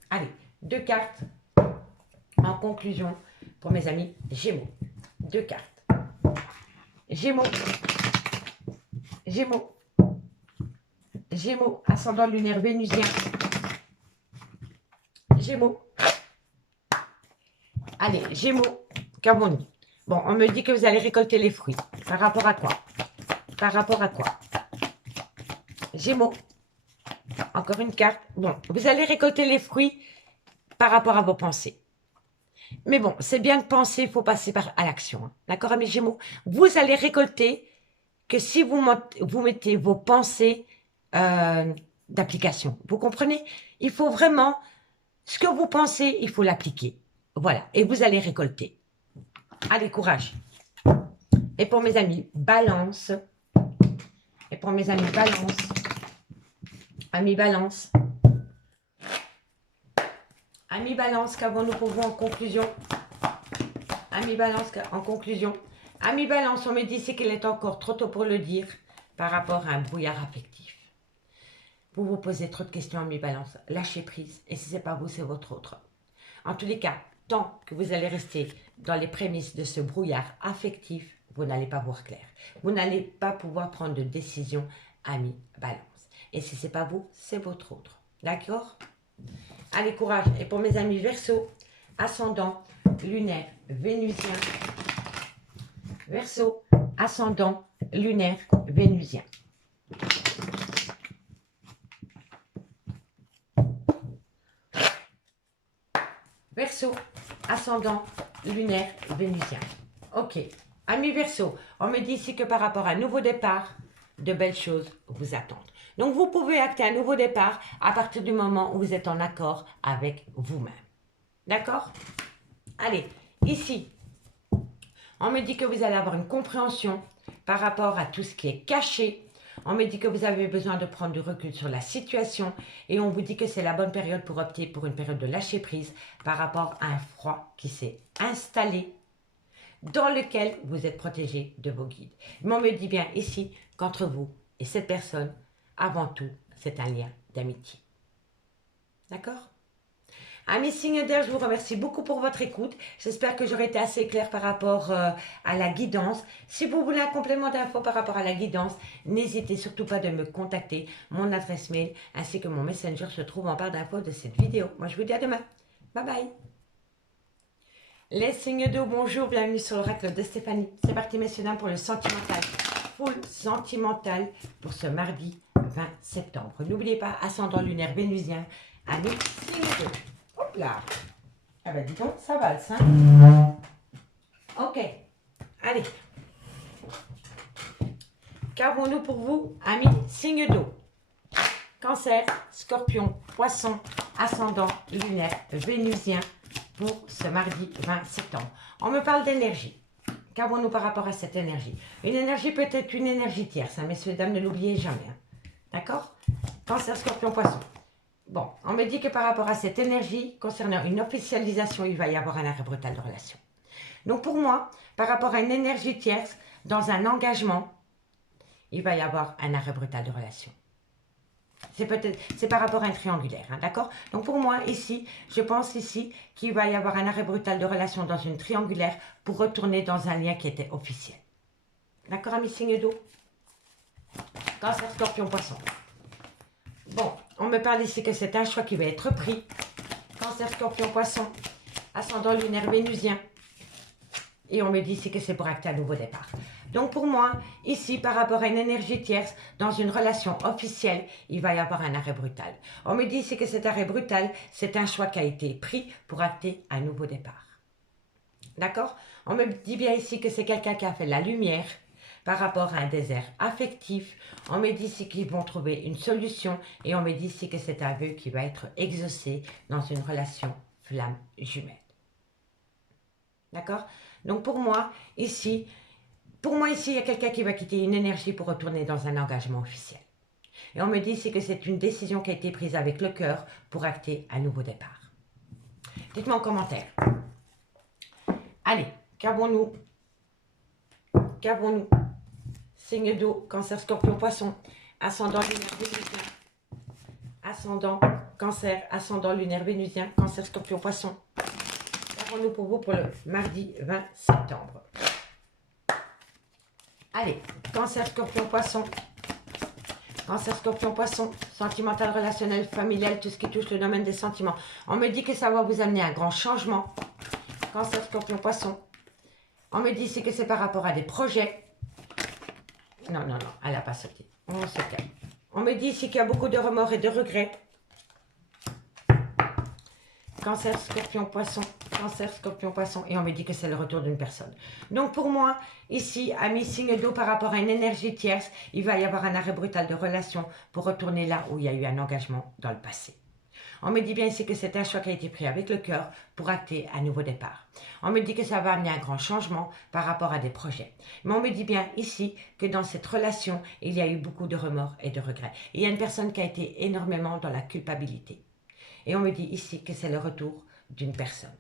Allez, 2 cartes en conclusion pour mes amis Gémeaux. 2 cartes. Gémeaux. Gémeaux. Gémeaux, ascendant lunaire vénusien. Gémeaux. Allez, Gémeaux, qu'avons-nous? Bon, on me dit que vous allez récolter les fruits. Par rapport à quoi? Par rapport à quoi? Gémeaux. Encore une carte. Bon, vous allez récolter les fruits par rapport à vos pensées. Mais bon, c'est bien de penser, il faut passer à l'action. Hein. D'accord, mes Gémeaux? Vous allez récolter que si vous mettez vos pensées d'application. Vous comprenez? Il faut vraiment, ce que vous pensez, il faut l'appliquer. Voilà, et vous allez récolter. Allez, courage. Et pour mes amis, Balance. Et pour mes amis, Balance. Amis Balance. Amis Balance, qu'avons-nous pour vous en conclusion? Amis Balance, en conclusion. Amis Balance, on me dit c'est qu'il est encore trop tôt pour le dire par rapport à un brouillard affectif. Vous vous posez trop de questions, Amis Balance. Lâchez prise. Et si ce n'est pas vous, c'est votre autre. En tous les cas, tant que vous allez rester dans les prémices de ce brouillard affectif, vous n'allez pas voir clair. Vous n'allez pas pouvoir prendre de décision, Amis Balance. Et si ce n'est pas vous, c'est votre autre. D'accord? Allez, courage. Et pour mes amis Verseau, ascendant, lunaire, vénusien. Verseau, ascendant, lunaire, vénusien. Verseau, ascendant, lunaire, vénusien. Ok. Amis Verseau, on me dit ici que par rapport à un nouveau départ, de belles choses vous attendent. Donc, vous pouvez acter un nouveau départ à partir du moment où vous êtes en accord avec vous-même. D'accord? Allez, ici, on me dit que vous allez avoir une compréhension par rapport à tout ce qui est caché. On me dit que vous avez besoin de prendre du recul sur la situation et on vous dit que c'est la bonne période pour opter pour une période de lâcher prise par rapport à un froid qui s'est installé dans lequel vous êtes protégé de vos guides. Mais on me dit bien ici qu'entre vous et cette personne, avant tout, c'est un lien d'amitié. D'accord? Amis signes d'air, je vous remercie beaucoup pour votre écoute. J'espère que j'aurai été assez claire par rapport à la guidance. Si vous voulez un complément d'infos par rapport à la guidance, n'hésitez surtout pas de me contacter. Mon adresse mail ainsi que mon messenger se trouve en barre d'infos de cette vidéo. Moi, je vous dis à demain. Bye bye. Les signes d'eau, bonjour, bienvenue sur l'oracle de Stéphanie. C'est parti, messieurs, dames, pour le sentimental. Full sentimental pour ce mardi 20 septembre. N'oubliez pas, ascendant lunaire vénusien, amis signes d'eau. Hop là. Ah ben dis donc, ça valse, hein. Ok. Allez. Qu'avons-nous pour vous, amis signes d'eau? Cancer, Scorpion, Poisson, ascendant lunaire vénusien pour ce mardi 20 septembre. On me parle d'énergie. Qu'avons-nous par rapport à cette énergie? Une énergie peut être une énergie tierce, hein, messieurs et dames, ne l'oubliez jamais. Hein. D'accord? Cancer, Scorpion, Poisson. Bon, on me dit que par rapport à cette énergie, concernant une officialisation, il va y avoir un arrêt brutal de relation. Donc pour moi, par rapport à une énergie tierce, dans un engagement, il va y avoir un arrêt brutal de relation. C'est par rapport à un triangulaire, hein, d'accord? Donc pour moi, ici, je pense ici qu'il va y avoir un arrêt brutal de relation dans une triangulaire pour retourner dans un lien qui était officiel. D'accord, amis signes d'eau? Cancer, Scorpion, Poisson. Bon, on me parle ici que c'est un choix qui va être pris. Cancer, Scorpion, Poisson, ascendant lunaire vénusien. Et on me dit ici que c'est pour acter un nouveau départ. Donc pour moi, ici, par rapport à une énergie tierce, dans une relation officielle, il va y avoir un arrêt brutal. On me dit ici que cet arrêt brutal, c'est un choix qui a été pris pour acter un nouveau départ. D'accord? On me dit bien ici que c'est quelqu'un qui a fait la lumière par rapport à un désert affectif. On me dit ici qu'ils vont trouver une solution et on me dit ici que c'est un vœu qui va être exaucé dans une relation flamme jumelle. D'accord? Donc pour moi, ici, il y a quelqu'un qui va quitter une énergie pour retourner dans un engagement officiel. Et on me dit ici que c'est une décision qui a été prise avec le cœur pour acter un nouveau départ. Dites-moi en commentaire. Allez, qu'avons-nous? Qu'avons-nous? Signe d'eau, Cancer, Scorpion, Poisson, ascendant lunaire vénusien. Ascendant, Cancer, ascendant lunaire vénusien, Cancer, Scorpion, Poisson. Qu'avons-nous pour vous pour le mardi 20 septembre? Allez, Cancer, Scorpion, Poisson. Cancer, Scorpion, Poisson, sentimental, relationnel, familial, tout ce qui touche le domaine des sentiments. On me dit que ça va vous amener à un grand changement. Cancer, Scorpion, Poisson. On me dit ici que c'est par rapport à des projets. Non, non, non, elle n'a pas sauté. On se calme. On me dit ici qu'il y a beaucoup de remords et de regrets. Cancer, Scorpion, Poisson. Cancer, Scorpion, Poisson. Et on me dit que c'est le retour d'une personne. Donc pour moi, ici, amis signe d'eau par rapport à une énergie tierce, il va y avoir un arrêt brutal de relation pour retourner là où il y a eu un engagement dans le passé. On me dit bien ici que c'est un choix qui a été pris avec le cœur pour acter un nouveau départ. On me dit que ça va amener un grand changement par rapport à des projets. Mais on me dit bien ici que dans cette relation, il y a eu beaucoup de remords et de regrets. Il y a une personne qui a été énormément dans la culpabilité. Et on me dit ici que c'est le retour d'une personne.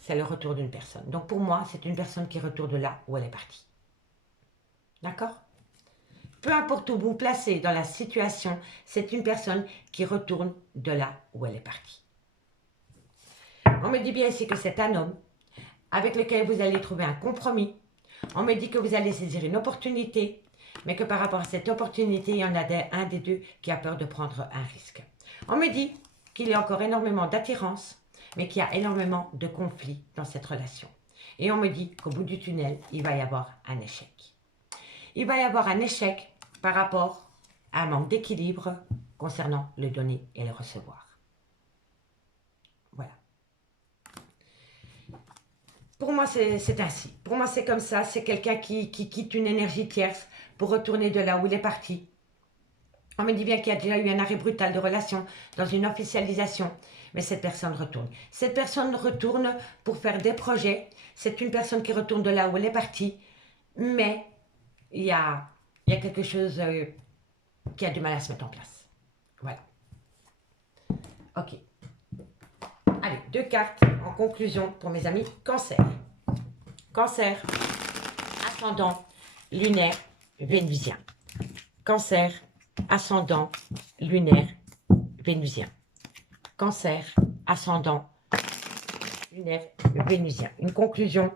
C'est le retour d'une personne. Donc pour moi, c'est une personne qui retourne de là où elle est partie. D'accord? Peu importe où vous placez dans la situation, c'est une personne qui retourne de là où elle est partie. On me dit bien ici que c'est un homme avec lequel vous allez trouver un compromis. On me dit que vous allez saisir une opportunité, mais que par rapport à cette opportunité, il y en a un des deux qui a peur de prendre un risque. On me dit qu'il y a encore énormément d'attirance, mais qu'il y a énormément de conflits dans cette relation. Et on me dit qu'au bout du tunnel, il va y avoir un échec. Il va y avoir un échec par rapport à un manque d'équilibre concernant le donner et le recevoir. Voilà. Pour moi, c'est ainsi. Pour moi, c'est comme ça. C'est quelqu'un qui quitte une énergie tierce pour retourner de là où il est parti. On me dit bien qu'il y a déjà eu un arrêt brutal de relation dans une officialisation, mais cette personne retourne. Cette personne retourne pour faire des projets. C'est une personne qui retourne de là où elle est partie, mais il y a quelque chose qui a du mal à se mettre en place. Voilà. Ok. Allez, 2 cartes en conclusion pour mes amis Cancer. Cancer, ascendant, lunaire, vénusien. Cancer, ascendant, lunaire, vénusien. Cancer, ascendant, lunaire, vénusien. Une conclusion.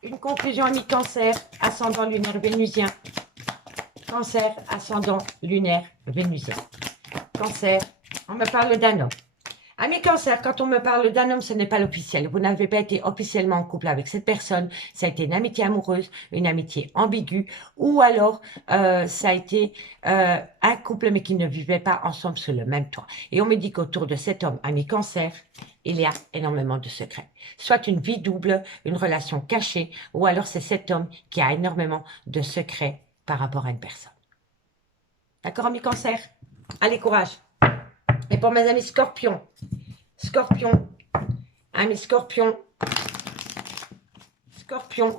Une conclusion, amis Cancer, ascendant, lunaire, vénusien. Cancer, ascendant, lunaire, vénusien. Cancer, on me parle d'un homme. Amis Cancer, quand on me parle d'un homme, ce n'est pas l'officiel. Vous n'avez pas été officiellement en couple avec cette personne. Ça a été une amitié amoureuse, une amitié ambiguë, ou alors ça a été un couple mais qui ne vivait pas ensemble sous le même toit. Et on me dit qu'autour de cet homme, amis Cancer, il y a énormément de secrets. Soit une vie double, une relation cachée, ou alors c'est cet homme qui a énormément de secrets par rapport à une personne. D'accord, amis Cancer? Allez, courage. Et pour mes amis Scorpions, amis Scorpions,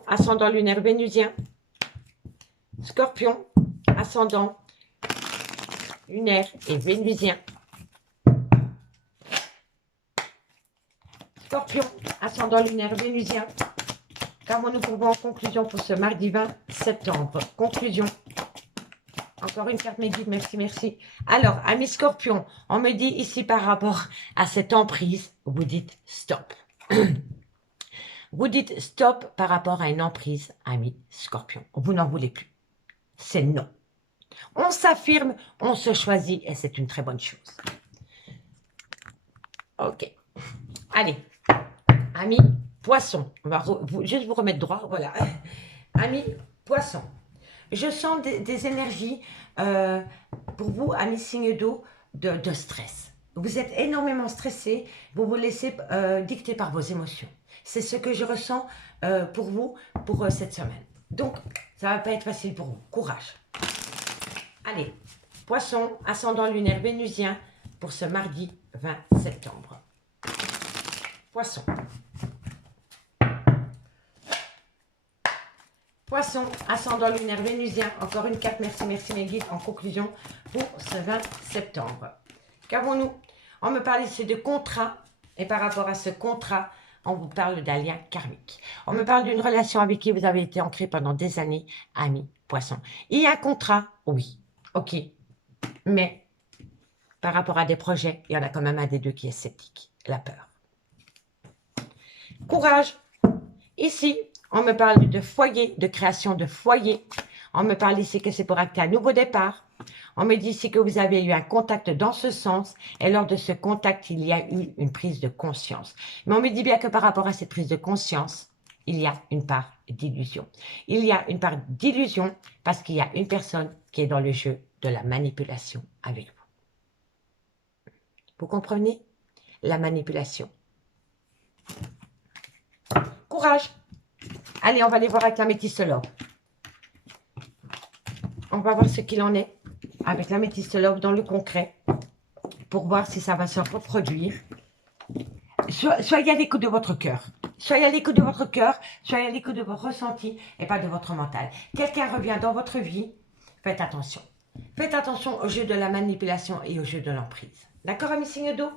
ascendant lunaire vénusien, Scorpion, ascendant lunaire et vénusien, Scorpion, ascendant lunaire vénusien. Qu'avons-nous pour vous en conclusion pour ce mardi 20 septembre? Conclusion. Encore une carte médique, merci, merci. Alors, amis Scorpion, on me dit ici par rapport à cette emprise, vous dites stop. Vous dites stop par rapport à une emprise, amis Scorpion. Vous n'en voulez plus. C'est non. On s'affirme, on se choisit et c'est une très bonne chose. Ok. Allez, amis Poissons, on va juste vous remettre droit, voilà. Amis Poissons. Je sens des énergies pour vous, amis signes d'eau, de stress. Vous êtes énormément stressé, vous vous laissez dicter par vos émotions. C'est ce que je ressens pour vous, pour cette semaine. Donc, ça ne va pas être facile pour vous. Courage. Allez, Poisson, ascendant lunaire vénusien pour ce mardi 20 septembre. Poisson. Poisson, ascendant lunaire vénusien, encore une carte, merci, merci mes guides, en conclusion pour ce 20 septembre. Qu'avons-nous? On me parle ici de contrat, et par rapport à ce contrat, on vous parle d'un lien karmique. On me parle d'une relation avec qui vous avez été ancré pendant des années, amis Poisson. Il y a un contrat, oui, ok, mais par rapport à des projets, il y en a quand même un des deux qui est sceptique, la peur. Courage, ici, on me parle de foyer, de création de foyer. On me parle ici que c'est pour acter un nouveau départ. On me dit ici que vous avez eu un contact dans ce sens. Et lors de ce contact, il y a eu une prise de conscience. Mais on me dit bien que par rapport à cette prise de conscience, il y a une part d'illusion. Il y a une part d'illusion parce qu'il y a une personne qui est dans le jeu de la manipulation avec vous. Vous comprenez? La manipulation. Courage! Allez, on va aller voir avec la métissologue. On va voir ce qu'il en est avec l'améthyste love dans le concret pour voir si ça va se reproduire. Soyez à l'écoute de votre cœur. Soyez à l'écoute de votre cœur, soyez à l'écoute de vos ressentis et pas de votre mental. Quelqu'un revient dans votre vie, faites attention. Faites attention au jeu de la manipulation et au jeu de l'emprise. D'accord, amis signes d'eau?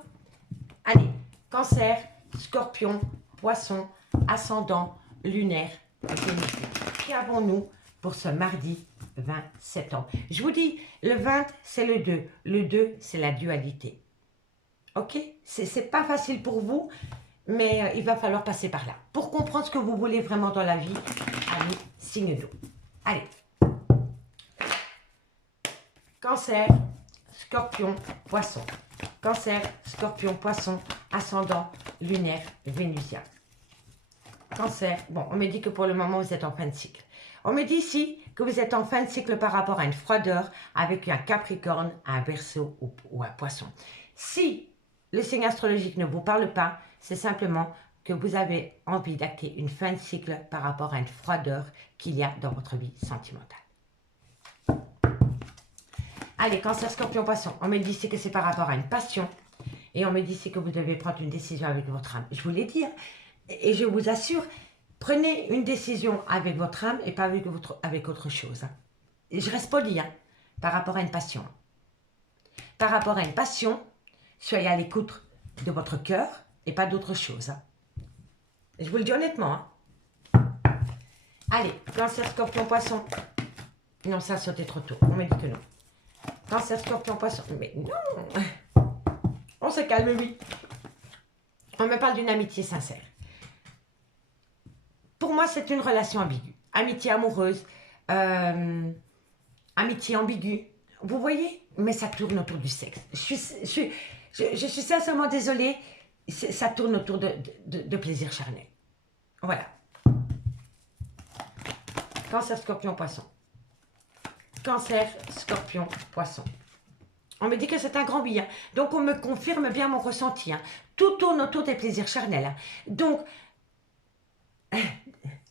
Allez, Cancer, Scorpion, Poisson, Ascendant, Lunaire, Vénus. Qu'avons-nous pour ce mardi 20 septembre? Je vous dis, le 20, c'est le 2. Le 2, c'est la dualité. Ok? C'est pas facile pour vous, mais il va falloir passer par là. Pour comprendre ce que vous voulez vraiment dans la vie, amis signes d'eau. Allez. Cancer, Scorpion, Poisson. Cancer, Scorpion, Poisson, Ascendant, Lunaire, Vénusien. Cancer, bon, on me dit que pour le moment, vous êtes en fin de cycle. On me dit ici que vous êtes en fin de cycle par rapport à une froideur avec un Capricorne, un Verseau ou un Poisson. Si le signe astrologique ne vous parle pas, c'est simplement que vous avez envie d'acter une fin de cycle par rapport à une froideur qu'il y a dans votre vie sentimentale. Allez, Cancer, Scorpion, Poisson. On me dit ici que c'est par rapport à une passion. Et on me dit ici que vous devez prendre une décision avec votre âme. Je vous l'ai dit, hein, et je vous assure, prenez une décision avec votre âme et pas avec autre chose. Hein. Et je reste poli, hein, par rapport à une passion. Par rapport à une passion, soyez à l'écoute de votre cœur et pas d'autre chose. Hein. Je vous le dis honnêtement. Hein. Allez, Cancer, Scorpion, Poisson. Non, ça a sauté trop tôt. On me dit que non. Cancer, Scorpion, Poisson. Mais non. On se calme, oui. On me parle d'une amitié sincère. Pour moi, c'est une relation ambiguë. Amitié amoureuse, amitié ambiguë. Vous voyez? Mais ça tourne autour du sexe. Je suis sincèrement désolée. Ça tourne autour de plaisir charnel. Voilà. Cancer, Scorpion, Poisson. Cancer, Scorpion, Poisson. On me dit que c'est un grand oui. Hein. Donc, on me confirme bien mon ressenti. Hein. Tout tourne autour des plaisirs charnels. Hein. Donc,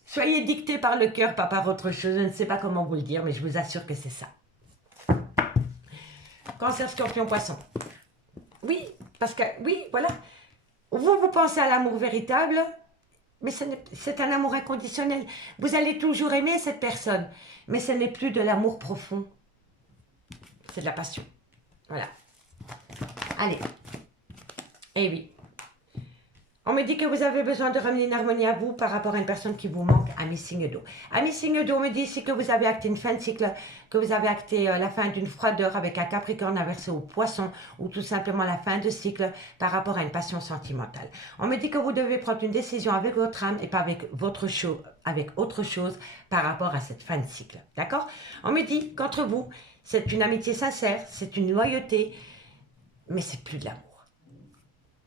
soyez dictés par le cœur, pas par autre chose. Je ne sais pas comment vous le dire, mais je vous assure que c'est ça. Cancer, Scorpion, Poisson. Oui, parce que, oui, voilà. Vous pensez à l'amour véritable, mais c'est un amour inconditionnel. Vous allez toujours aimer cette personne, mais ce n'est plus de l'amour profond. C'est de la passion. Voilà. Allez. Eh oui. On me dit que vous avez besoin de ramener une harmonie à vous par rapport à une personne qui vous manque, amis signes d'eau. Amis signes d'eau, on me dit ici que vous avez acté une fin de cycle, que vous avez acté la fin d'une froideur avec un Capricorne, un Verseau ou Poisson, ou tout simplement la fin de cycle par rapport à une passion sentimentale. On me dit que vous devez prendre une décision avec votre âme et pas avec autre chose par rapport à cette fin de cycle. D'accord? On me dit qu'entre vous, c'est une amitié sincère, c'est une loyauté, mais c'est plus de l'amour.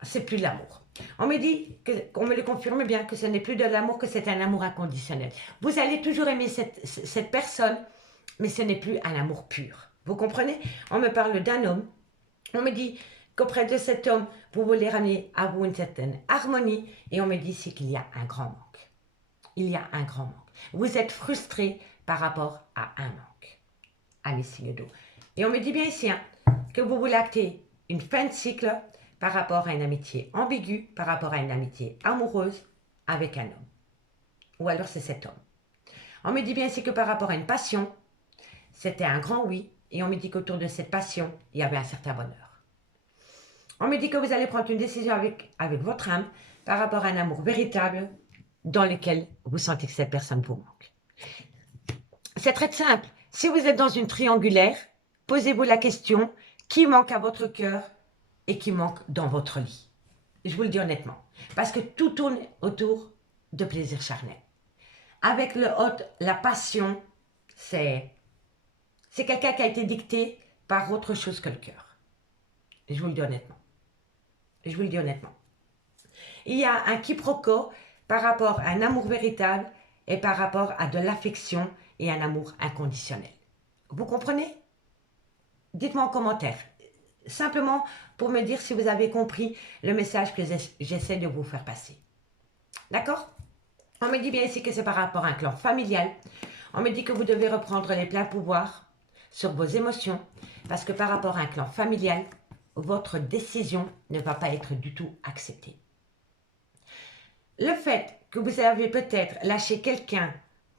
C'est plus de l'amour. On me dit, qu'on me le confirme bien, que ce n'est plus de l'amour, que c'est un amour inconditionnel. Vous allez toujours aimer cette personne, mais ce n'est plus un amour pur. Vous comprenez? On me parle d'un homme. On me dit qu'auprès de cet homme, vous voulez ramener à vous une certaine harmonie. Et on me dit ici qu'il y a un grand manque. Il y a un grand manque. Vous êtes frustré par rapport à un manque. Amis signes d'eau. Et on me dit bien ici hein, que vous voulez acter une fin de cycle par rapport à une amitié ambiguë, par rapport à une amitié amoureuse avec un homme. Ou alors c'est cet homme. On me dit bien ici que par rapport à une passion, c'était un grand oui, et on me dit qu'autour de cette passion, il y avait un certain bonheur. On me dit que vous allez prendre une décision avec votre âme par rapport à un amour véritable dans lequel vous sentez que cette personne vous manque. C'est très simple. Si vous êtes dans une triangulaire, posez-vous la question, qui manque à votre cœur et qui manque dans votre lit. Je vous le dis honnêtement. Parce que tout tourne autour de plaisir charnel. Avec la passion, c'est quelqu'un qui a été dicté par autre chose que le cœur. Je vous le dis honnêtement. Je vous le dis honnêtement. Il y a un quiproquo par rapport à un amour véritable et par rapport à de l'affection et un amour inconditionnel. Vous comprenez? Dites-moi en commentaire. Simplement pour me dire si vous avez compris le message que j'essaie de vous faire passer. D'accord? On me dit bien ici que c'est par rapport à un clan familial. On me dit que vous devez reprendre les pleins pouvoirs sur vos émotions Parce que par rapport à un clan familial, votre décision ne va pas être du tout acceptée. Le fait que vous avez peut-être lâché quelqu'un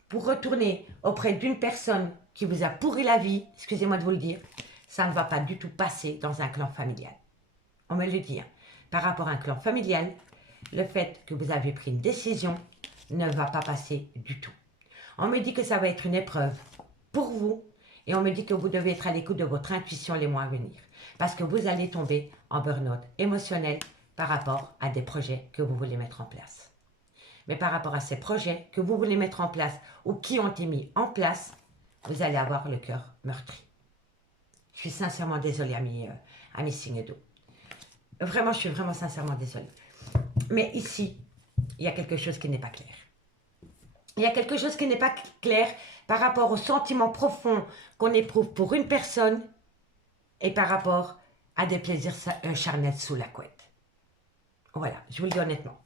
pour retourner auprès d'une personne qui vous a pourri la vie, excusez-moi de vous le dire, ça ne va pas du tout passer dans un clan familial. On me le dit, hein. Par rapport à un clan familial, le fait que vous avez pris une décision ne va pas passer du tout. On me dit que ça va être une épreuve pour vous et on me dit que vous devez être à l'écoute de votre intuition les mois à venir parce que vous allez tomber en burn-out émotionnel par rapport à des projets que vous voulez mettre en place. Mais par rapport à ces projets que vous voulez mettre en place ou qui ont été mis en place, vous allez avoir le cœur meurtri. Je suis sincèrement désolée, ami signe d'eau. Vraiment, je suis vraiment sincèrement désolée. Mais ici, il y a quelque chose qui n'est pas clair. Il y a quelque chose qui n'est pas clair par rapport au sentiment profond qu'on éprouve pour une personne et par rapport à des plaisirs charnels sous la couette. Voilà, je vous le dis honnêtement.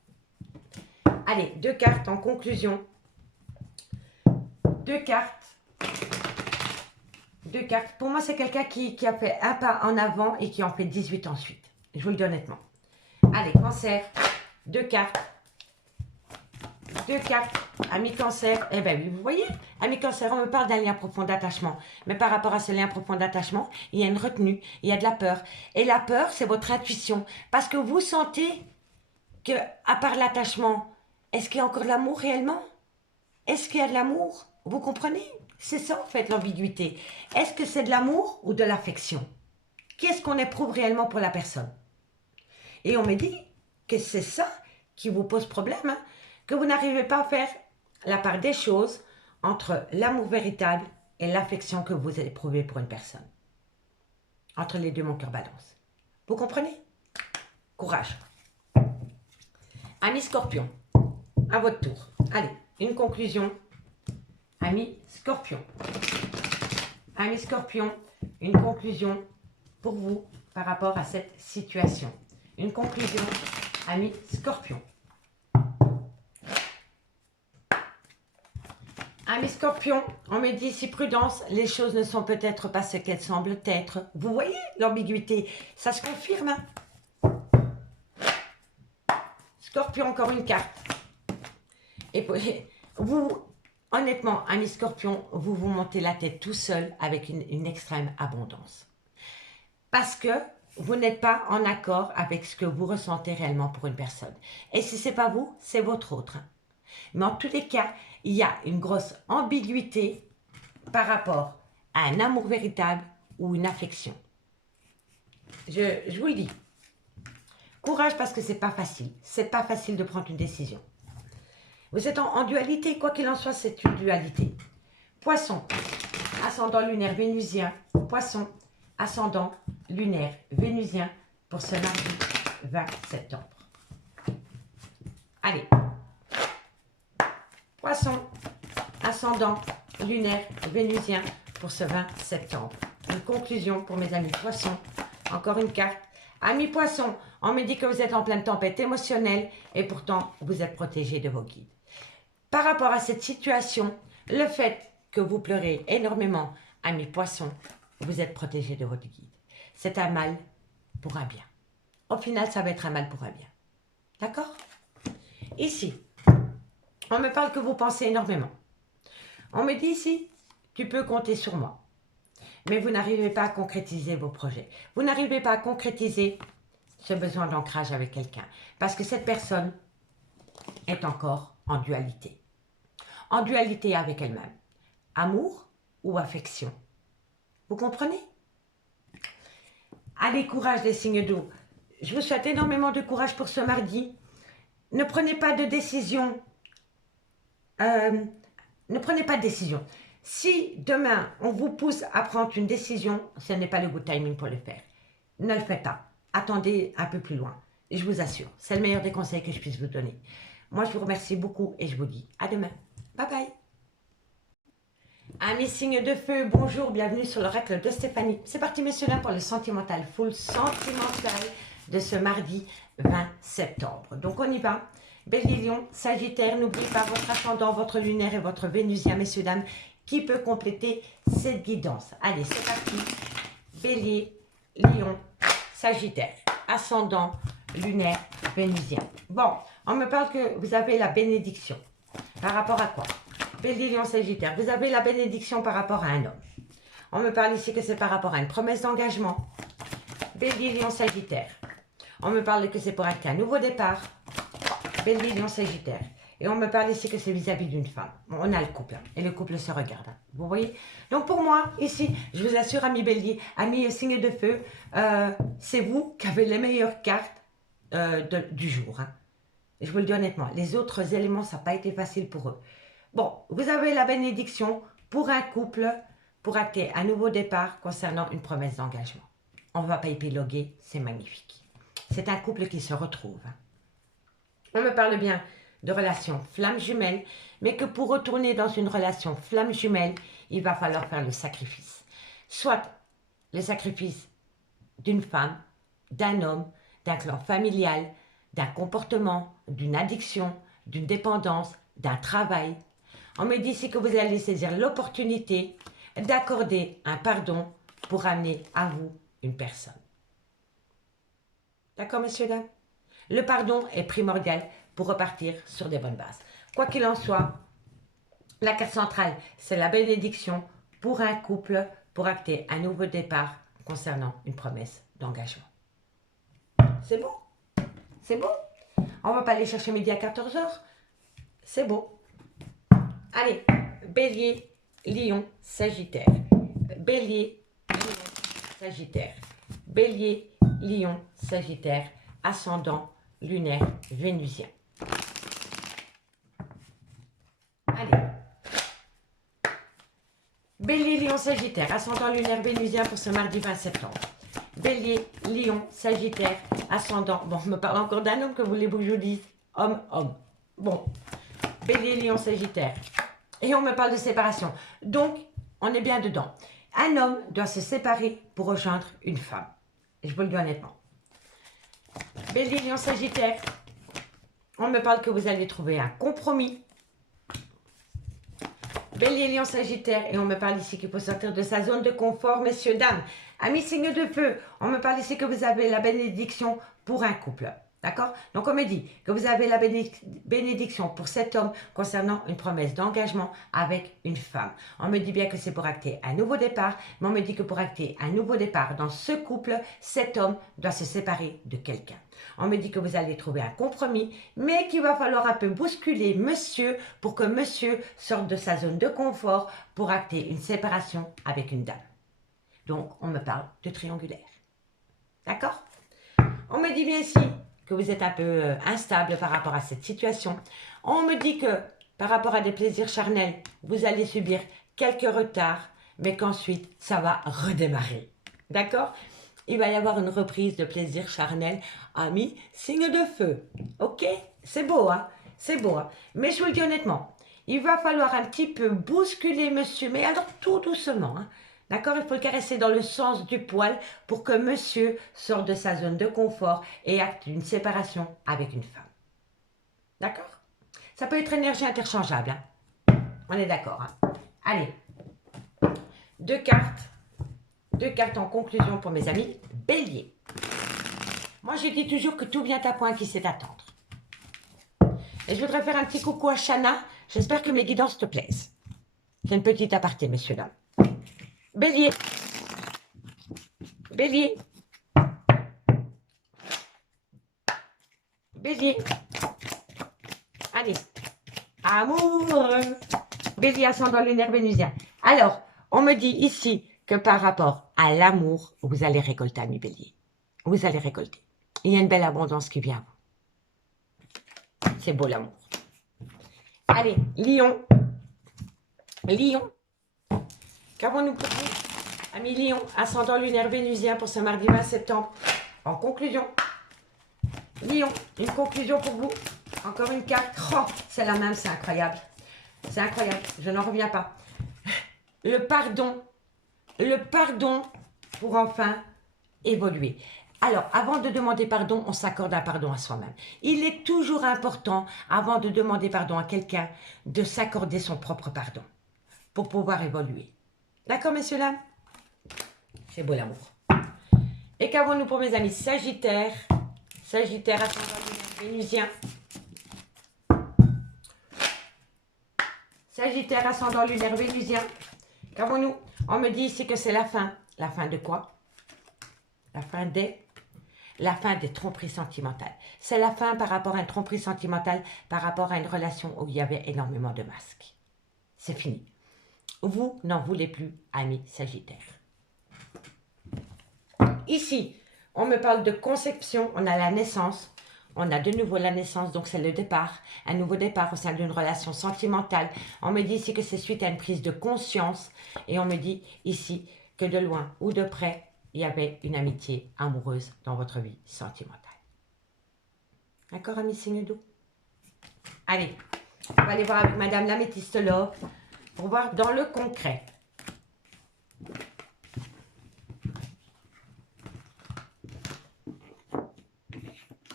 Allez, 2 cartes en conclusion. 2 cartes. 2 cartes. Pour moi, c'est quelqu'un qui a fait un pas en avant et qui en fait 18 ensuite. Je vous le dis honnêtement. Allez, cancer. 2 cartes. 2 cartes. Ami cancer. Eh bien oui, vous voyez, ami cancer, on me parle d'un lien profond d'attachement. Mais par rapport à ce lien profond d'attachement, il y a une retenue, il y a de la peur. Et la peur, c'est votre intuition. Parce que vous sentez que, à part l'attachement, est-ce qu'il y a encore de l'amour réellement? Est-ce qu'il y a de l'amour? Vous comprenez? C'est ça en fait l'ambiguïté. Est-ce que c'est de l'amour ou de l'affection? Qu'est-ce qu'on éprouve réellement pour la personne? Et on me dit que c'est ça qui vous pose problème, hein, que vous n'arrivez pas à faire la part des choses entre l'amour véritable et l'affection que vous éprouvez pour une personne. Entre les deux, mon cœur balance. Vous comprenez? Courage. Ami Scorpion, à votre tour. Allez, une conclusion. Ami Scorpion. Ami Scorpion, une conclusion pour vous par rapport à cette situation. Une conclusion, ami Scorpion. Ami Scorpion, on me dit ici prudence, les choses ne sont peut-être pas ce qu'elles semblent être. Vous voyez l'ambiguïté, ça se confirme. Hein? Scorpion, encore une carte. Et vous, honnêtement, ami Scorpion, vous vous montez la tête tout seul avec une extrême abondance. Parce que vous n'êtes pas en accord avec ce que vous ressentez réellement pour une personne. Et si ce n'est pas vous, c'est votre autre. Mais en tous les cas, il y a une grosse ambiguïté par rapport à un amour véritable ou une affection. Je vous le dis. Courage parce que c'est pas facile. C'est pas facile de prendre une décision. Vous êtes en dualité, quoi qu'il en soit, c'est une dualité. Poisson, ascendant lunaire vénusien. Poisson, ascendant lunaire vénusien pour ce mardi 20 septembre. Allez. Poisson, ascendant lunaire vénusien pour ce 20 septembre. Une conclusion pour mes amis poissons. Encore une carte. Amis poissons, on me dit que vous êtes en pleine tempête émotionnelle et pourtant vous êtes protégés de vos guides. Par rapport à cette situation, le fait que vous pleurez énormément, amis poissons, vous êtes protégés de votre guide. C'est un mal pour un bien. Au final, ça va être un mal pour un bien. D'accord? Ici, on me parle que vous pensez énormément. On me dit ici, tu peux compter sur moi. Mais vous n'arrivez pas à concrétiser vos projets. Vous n'arrivez pas à concrétiser ce besoin d'ancrage avec quelqu'un. Parce que cette personne est encore en dualité. En dualité avec elle-même. Amour ou affection. Vous comprenez? Allez, courage les signes d'eau. Je vous souhaite énormément de courage pour ce mardi. Ne prenez pas de décision. Ne prenez pas de décision. Si demain, on vous pousse à prendre une décision, ce n'est pas le good timing pour le faire. Ne le faites pas. Attendez un peu plus loin. Et je vous assure, c'est le meilleur des conseils que je puisse vous donner. Moi, je vous remercie beaucoup et je vous dis à demain. Bye bye. Amis signes de feu, bonjour, bienvenue sur l'oracle de Stéphanie. C'est parti, messieurs, là, pour le sentimental, full sentimental de ce mardi 20 septembre. Donc, on y va. Bélier, Lion, Sagittaire, n'oubliez pas votre ascendant, votre lunaire et votre vénusien, messieurs, dames, qui peut compléter cette guidance. Allez, c'est parti. Bélier, Lion, Sagittaire, ascendant, lunaire, vénusien. Bon, on me parle que vous avez la bénédiction. Par rapport à quoi? Bélier, Lion, Sagittaire, vous avez la bénédiction par rapport à un homme. On me parle ici que c'est par rapport à une promesse d'engagement. Bélier, Lion, Sagittaire. On me parle que c'est pour acter un nouveau départ. Bélier, Lion, Sagittaire. Et on me parle ici que c'est vis-à-vis d'une femme. On a le couple, hein, et le couple se regarde. Hein, vous voyez? Donc pour moi, ici, je vous assure, amis Bélier, amis signe de feu, c'est vous qui avez les meilleures cartes du jour. Hein. Je vous le dis honnêtement, les autres éléments, ça n'a pas été facile pour eux. Bon, vous avez la bénédiction pour un couple, pour acter un nouveau départ concernant une promesse d'engagement. On ne va pas épiloguer, c'est magnifique. C'est un couple qui se retrouve. Hein. On me parle bien de relation flamme jumelle, mais que pour retourner dans une relation flamme jumelle, il va falloir faire le sacrifice. Soit le sacrifice d'une femme, d'un homme, d'un clan familial, d'un comportement, d'une addiction, d'une dépendance, d'un travail. On me dit ici que vous allez saisir l'opportunité d'accorder un pardon pour amener à vous une personne. D'accord, messieurs, dames? Le pardon est primordial pour repartir sur des bonnes bases. Quoi qu'il en soit, la carte centrale, c'est la bénédiction pour un couple, pour acter un nouveau départ concernant une promesse d'engagement. C'est beau? C'est beau? On ne va pas aller chercher midi à 14 h. C'est beau. Allez, Bélier, Lion, Sagittaire. Bélier, Lion, Sagittaire. Bélier, Lion, Sagittaire. Ascendant, lunaire, vénusien. Allez. Bélier, Lion, Sagittaire, ascendant lunaire, vénusien pour ce mardi 20 septembre. Bélier, Lion, Sagittaire, ascendant. Bon, je me parle encore d'un homme, que voulez-vous que je vous dise? Homme, homme. Bon. Bélier, Lion, Sagittaire. Et on me parle de séparation. Donc, on est bien dedans. Un homme doit se séparer pour rejoindre une femme. Et je vous le dis honnêtement. Bélier, Lion, Sagittaire. On me parle que vous allez trouver un compromis. Bélier, Lion, Sagittaire. Et on me parle ici qu'il faut sortir de sa zone de confort, messieurs, dames. Amis signes de feu, on me parle ici que vous avez la bénédiction pour un couple. D'accord? Donc on me dit que vous avez la bénédiction pour cet homme concernant une promesse d'engagement avec une femme. On me dit bien que c'est pour acter un nouveau départ, mais on me dit que pour acter un nouveau départ dans ce couple, cet homme doit se séparer de quelqu'un. On me dit que vous allez trouver un compromis, mais qu'il va falloir un peu bousculer monsieur pour que monsieur sorte de sa zone de confort pour acter une séparation avec une dame. Donc on me parle de triangulaire. D'accord? On me dit bien ici que vous êtes un peu instable par rapport à cette situation. On me dit que par rapport à des plaisirs charnels, vous allez subir quelques retards, mais qu'ensuite, ça va redémarrer. D'accord? Il va y avoir une reprise de plaisirs charnels, amis, signe de feu. Ok? C'est beau, hein? C'est beau, hein? Mais je vous le dis honnêtement, il va falloir un petit peu bousculer monsieur, mais alors tout doucement, hein? D'accord? Il faut le caresser dans le sens du poil pour que monsieur sorte de sa zone de confort et acte une séparation avec une femme. D'accord? Ça peut être énergie interchangeable. Hein? On est d'accord. Hein? Allez. Deux cartes en conclusion pour mes amis. Bélier. Moi, je dis toujours que tout vient à point qui sait attendre. Et je voudrais faire un petit coucou à Chana. J'espère que mes guidances te plaisent. C'est une petite aparté, messieurs, dames. Bélier. Bélier. Bélier. Allez. Amour. Bélier, ascendant lunaire vénusien. Alors, on me dit ici que par rapport à l'amour, vous allez récolter, ami Bélier. Vous allez récolter. Il y a une belle abondance qui vient à vous. C'est beau l'amour. Allez, Lion. Lion. Qu'avons-nous pour vous, amis Lion, ascendant lunaire vénusien pour ce mardi 20 septembre. En conclusion, Lion, une conclusion pour vous. Encore une carte. Oh, c'est la même, c'est incroyable. C'est incroyable, je n'en reviens pas. Le pardon pour enfin évoluer. Alors, avant de demander pardon, on s'accorde un pardon à soi-même. Il est toujours important, avant de demander pardon à quelqu'un, de s'accorder son propre pardon pour pouvoir évoluer. D'accord, messieurs, dames? C'est beau l'amour. Et qu'avons-nous pour mes amis Sagittaire? Sagittaire, ascendant lunaire vénusien. Sagittaire, ascendant lunaire vénusien. Qu'avons-nous? On me dit ici que c'est la fin. La fin de quoi? La fin des tromperies sentimentales. C'est la fin par rapport à une tromperie sentimentale, par rapport à une relation où il y avait énormément de masques. C'est fini. Vous n'en voulez plus, amis Sagittaire. Ici, on me parle de conception, on a la naissance, on a de nouveau la naissance, donc c'est le départ, un nouveau départ au sein d'une relation sentimentale. On me dit ici que c'est suite à une prise de conscience, et on me dit ici que de loin ou de près, il y avait une amitié amoureuse dans votre vie sentimentale. D'accord, amis signes d'eau? Allez, on va aller voir avec Madame l'améthystologue pour voir dans le concret.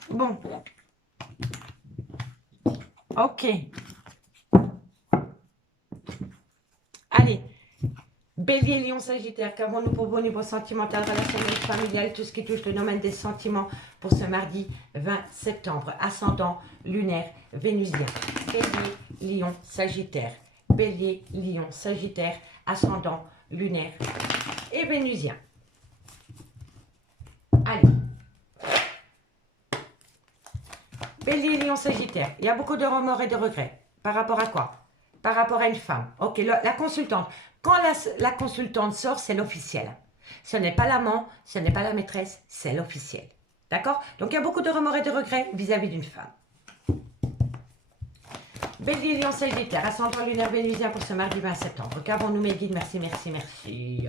Bon. Ok. Allez. Bélier, Lion, Sagittaire, qu'avons-nous pour vous au niveau sentimental, relationnel, familial, tout ce qui touche le domaine des sentiments pour ce mardi 20 septembre. Ascendant lunaire vénusien. Bélier, Lion, Sagittaire. Bélier, Lion, Sagittaire, ascendant lunaire et vénusien. Allez. Bélier, Lion, Sagittaire. Il y a beaucoup de remords et de regrets. Par rapport à quoi? Par rapport à une femme. Ok, la consultante. Quand la consultante sort, c'est l'officiel. Ce n'est pas l'amant, ce n'est pas la maîtresse, c'est l'officiel. D'accord? Donc, il y a beaucoup de remords et de regrets vis-à-vis d'une femme. Bélier, Lion, Sagittaire, ascendant lunaire vénusien pour ce mardi 20 septembre. Qu'avons-nous, mes guides? Merci, merci, merci.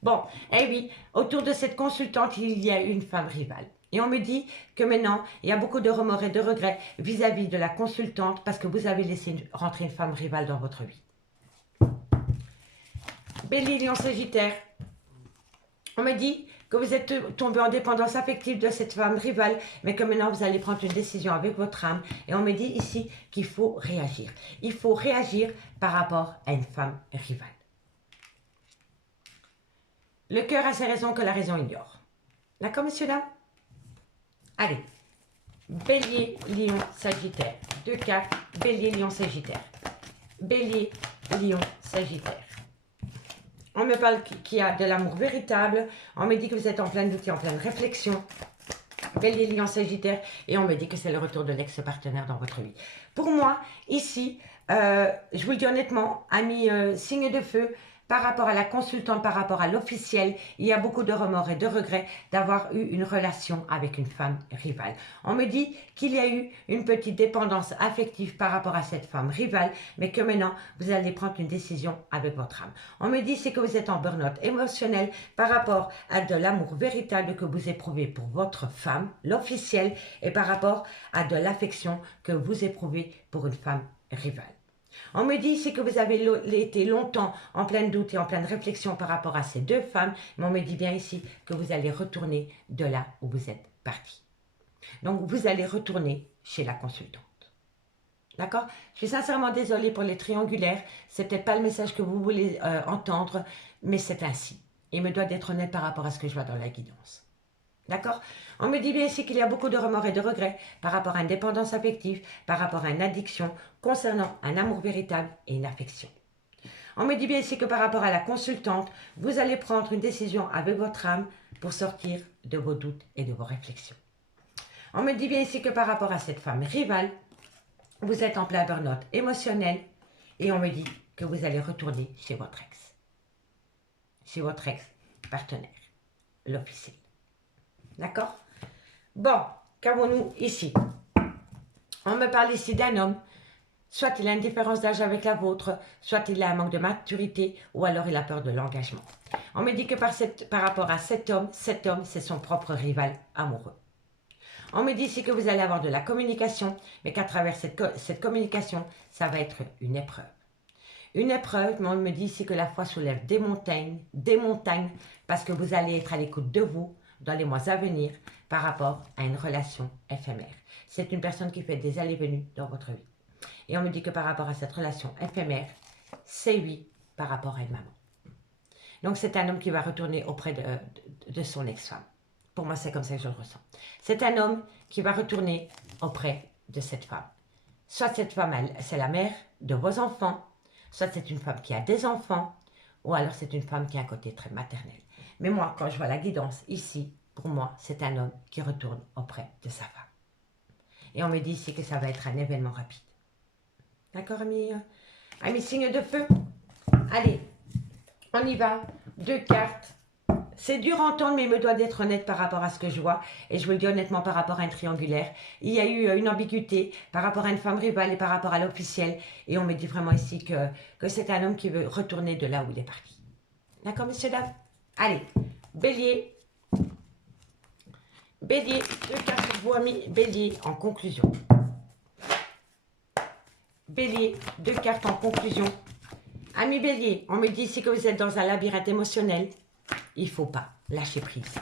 Bon, eh oui, autour de cette consultante, il y a une femme rivale. Et on me dit que maintenant, il y a beaucoup de remords et de regrets vis-à-vis de la consultante parce que vous avez laissé rentrer une femme rivale dans votre vie. Bélier, Lion, Sagittaire, on me dit que vous êtes tombé en dépendance affective de cette femme rivale, mais que maintenant vous allez prendre une décision avec votre âme. Et on me dit ici qu'il faut réagir. Il faut réagir par rapport à une femme rivale. Le cœur a ses raisons que la raison ignore. D'accord, messieurs, dames? Allez. Bélier, Lion, Sagittaire. 2 cartes. Bélier, Lion, Sagittaire. Bélier, Lion, Sagittaire. On me parle qu'il y a de l'amour véritable. On me dit que vous êtes en plein doute et en pleine réflexion. Bélier, Lion, Sagittaire. Et on me dit que c'est le retour de l'ex-partenaire dans votre vie. Pour moi, ici, je vous le dis honnêtement, amis signe de feu, par rapport à la consultante, par rapport à l'officiel, il y a beaucoup de remords et de regrets d'avoir eu une relation avec une femme rivale. On me dit qu'il y a eu une petite dépendance affective par rapport à cette femme rivale, mais que maintenant, vous allez prendre une décision avec votre âme. On me dit c'est que vous êtes en burn-out émotionnel par rapport à de l'amour véritable que vous éprouvez pour votre femme, l'officiel, et par rapport à de l'affection que vous éprouvez pour une femme rivale. On me dit ici que vous avez été longtemps en plein doute et en pleine réflexion par rapport à ces deux femmes, mais on me dit bien ici que vous allez retourner de là où vous êtes parti. Donc, vous allez retourner chez la consultante. D'accord? Je suis sincèrement désolée pour les triangulaires. Ce n'est peut-être pas le message que vous voulez entendre, mais c'est ainsi. Il me doit d'être honnête par rapport à ce que je vois dans la guidance. D'accord? On me dit bien ici qu'il y a beaucoup de remords et de regrets par rapport à une dépendance affective, par rapport à une addiction, concernant un amour véritable et une affection. On me dit bien ici que par rapport à la consultante, vous allez prendre une décision avec votre âme pour sortir de vos doutes et de vos réflexions. On me dit bien ici que par rapport à cette femme rivale, vous êtes en plein burn-out émotionnel et on me dit que vous allez retourner chez votre ex-partenaire, l'officiel. D'accord? Bon, qu'avons-nous ici? On me parle ici d'un homme, soit il a une différence d'âge avec la vôtre, soit il a un manque de maturité, ou alors il a peur de l'engagement. On me dit que par rapport à cet homme, c'est son propre rival amoureux. On me dit ici que vous allez avoir de la communication, mais qu'à travers cette communication, ça va être une épreuve. Une épreuve, mais on me dit ici que la foi soulève des montagnes, parce que vous allez être à l'écoute de vous, dans les mois à venir par rapport à une relation éphémère. C'est une personne qui fait des allées-venues dans votre vie. Et on me dit que par rapport à cette relation éphémère, c'est oui par rapport à une maman. Donc c'est un homme qui va retourner auprès de son ex-femme. Pour moi, c'est comme ça que je le ressens. C'est un homme qui va retourner auprès de cette femme. Soit cette femme, c'est la mère de vos enfants, soit c'est une femme qui a des enfants, ou alors c'est une femme qui a un côté très maternel. Mais moi, quand je vois la guidance ici, pour moi, c'est un homme qui retourne auprès de sa femme. Et on me dit ici que ça va être un événement rapide. D'accord, amis? Amis signe de feu? Allez, on y va. 2 cartes. C'est dur à entendre, mais il me doit d'être honnête par rapport à ce que je vois. Et je vous le dis honnêtement par rapport à un triangulaire. Il y a eu une ambiguïté par rapport à une femme rivale et par rapport à l'officiel. Et on me dit vraiment ici que c'est un homme qui veut retourner de là où il est parti. D'accord, messieurs, dames? Allez, bélier. Bélier, 2 cartes pour vous, amis. Bélier, en conclusion. Bélier, 2 cartes en conclusion. Ami Bélier, on me dit ici que vous êtes dans un labyrinthe émotionnel. Il ne faut pas lâcher prise.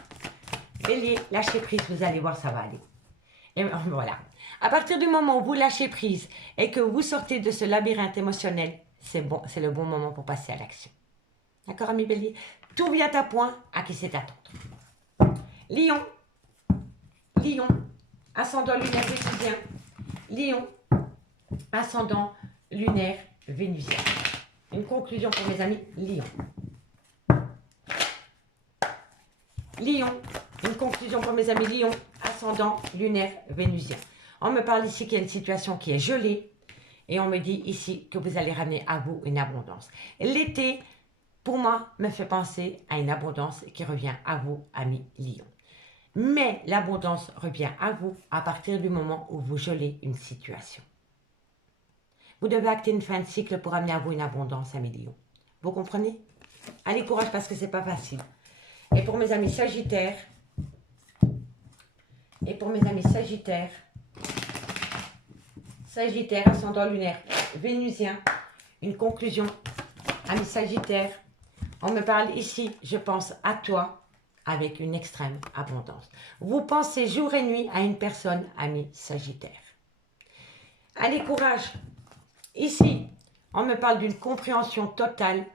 Bélier, lâchez prise, vous allez voir, ça va aller. Et voilà. À partir du moment où vous lâchez prise et que vous sortez de ce labyrinthe émotionnel, c'est bon, c'est le bon moment pour passer à l'action. D'accord, ami Bélier? Tout vient à point, à qui c'est attendre. Lion, Lion, ascendant lunaire vénusien. Lion, ascendant lunaire vénusien. Une conclusion pour mes amis Lion. Lion, une conclusion pour mes amis Lion, ascendant lunaire vénusien. On me parle ici qu'il y a une situation qui est gelée et on me dit ici que vous allez ramener à vous une abondance. L'été, pour moi, me fait penser à une abondance qui revient à vous, amis Lion. Mais l'abondance revient à vous à partir du moment où vous gelez une situation. Vous devez acter une fin de cycle pour amener à vous une abondance, amis Lion. Vous comprenez? Allez, courage parce que c'est pas facile. Et pour mes amis Sagittaires, Sagittaire, ascendant lunaire vénusien, une conclusion, amis Sagittaires, on me parle ici, je pense à toi, avec une extrême abondance. Vous pensez jour et nuit à une personne, amis Sagittaires. Allez, courage. Ici, on me parle d'une compréhension totale,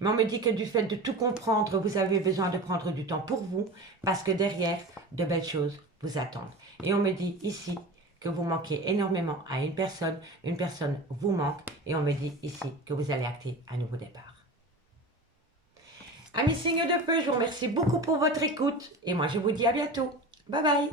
mais on me dit que du fait de tout comprendre, vous avez besoin de prendre du temps pour vous, parce que derrière, de belles choses vous attendent. Et on me dit ici que vous manquez énormément à une personne vous manque, et on me dit ici que vous allez acter un nouveau départ. Amis signes de feu, je vous remercie beaucoup pour votre écoute, et moi je vous dis à bientôt. Bye bye.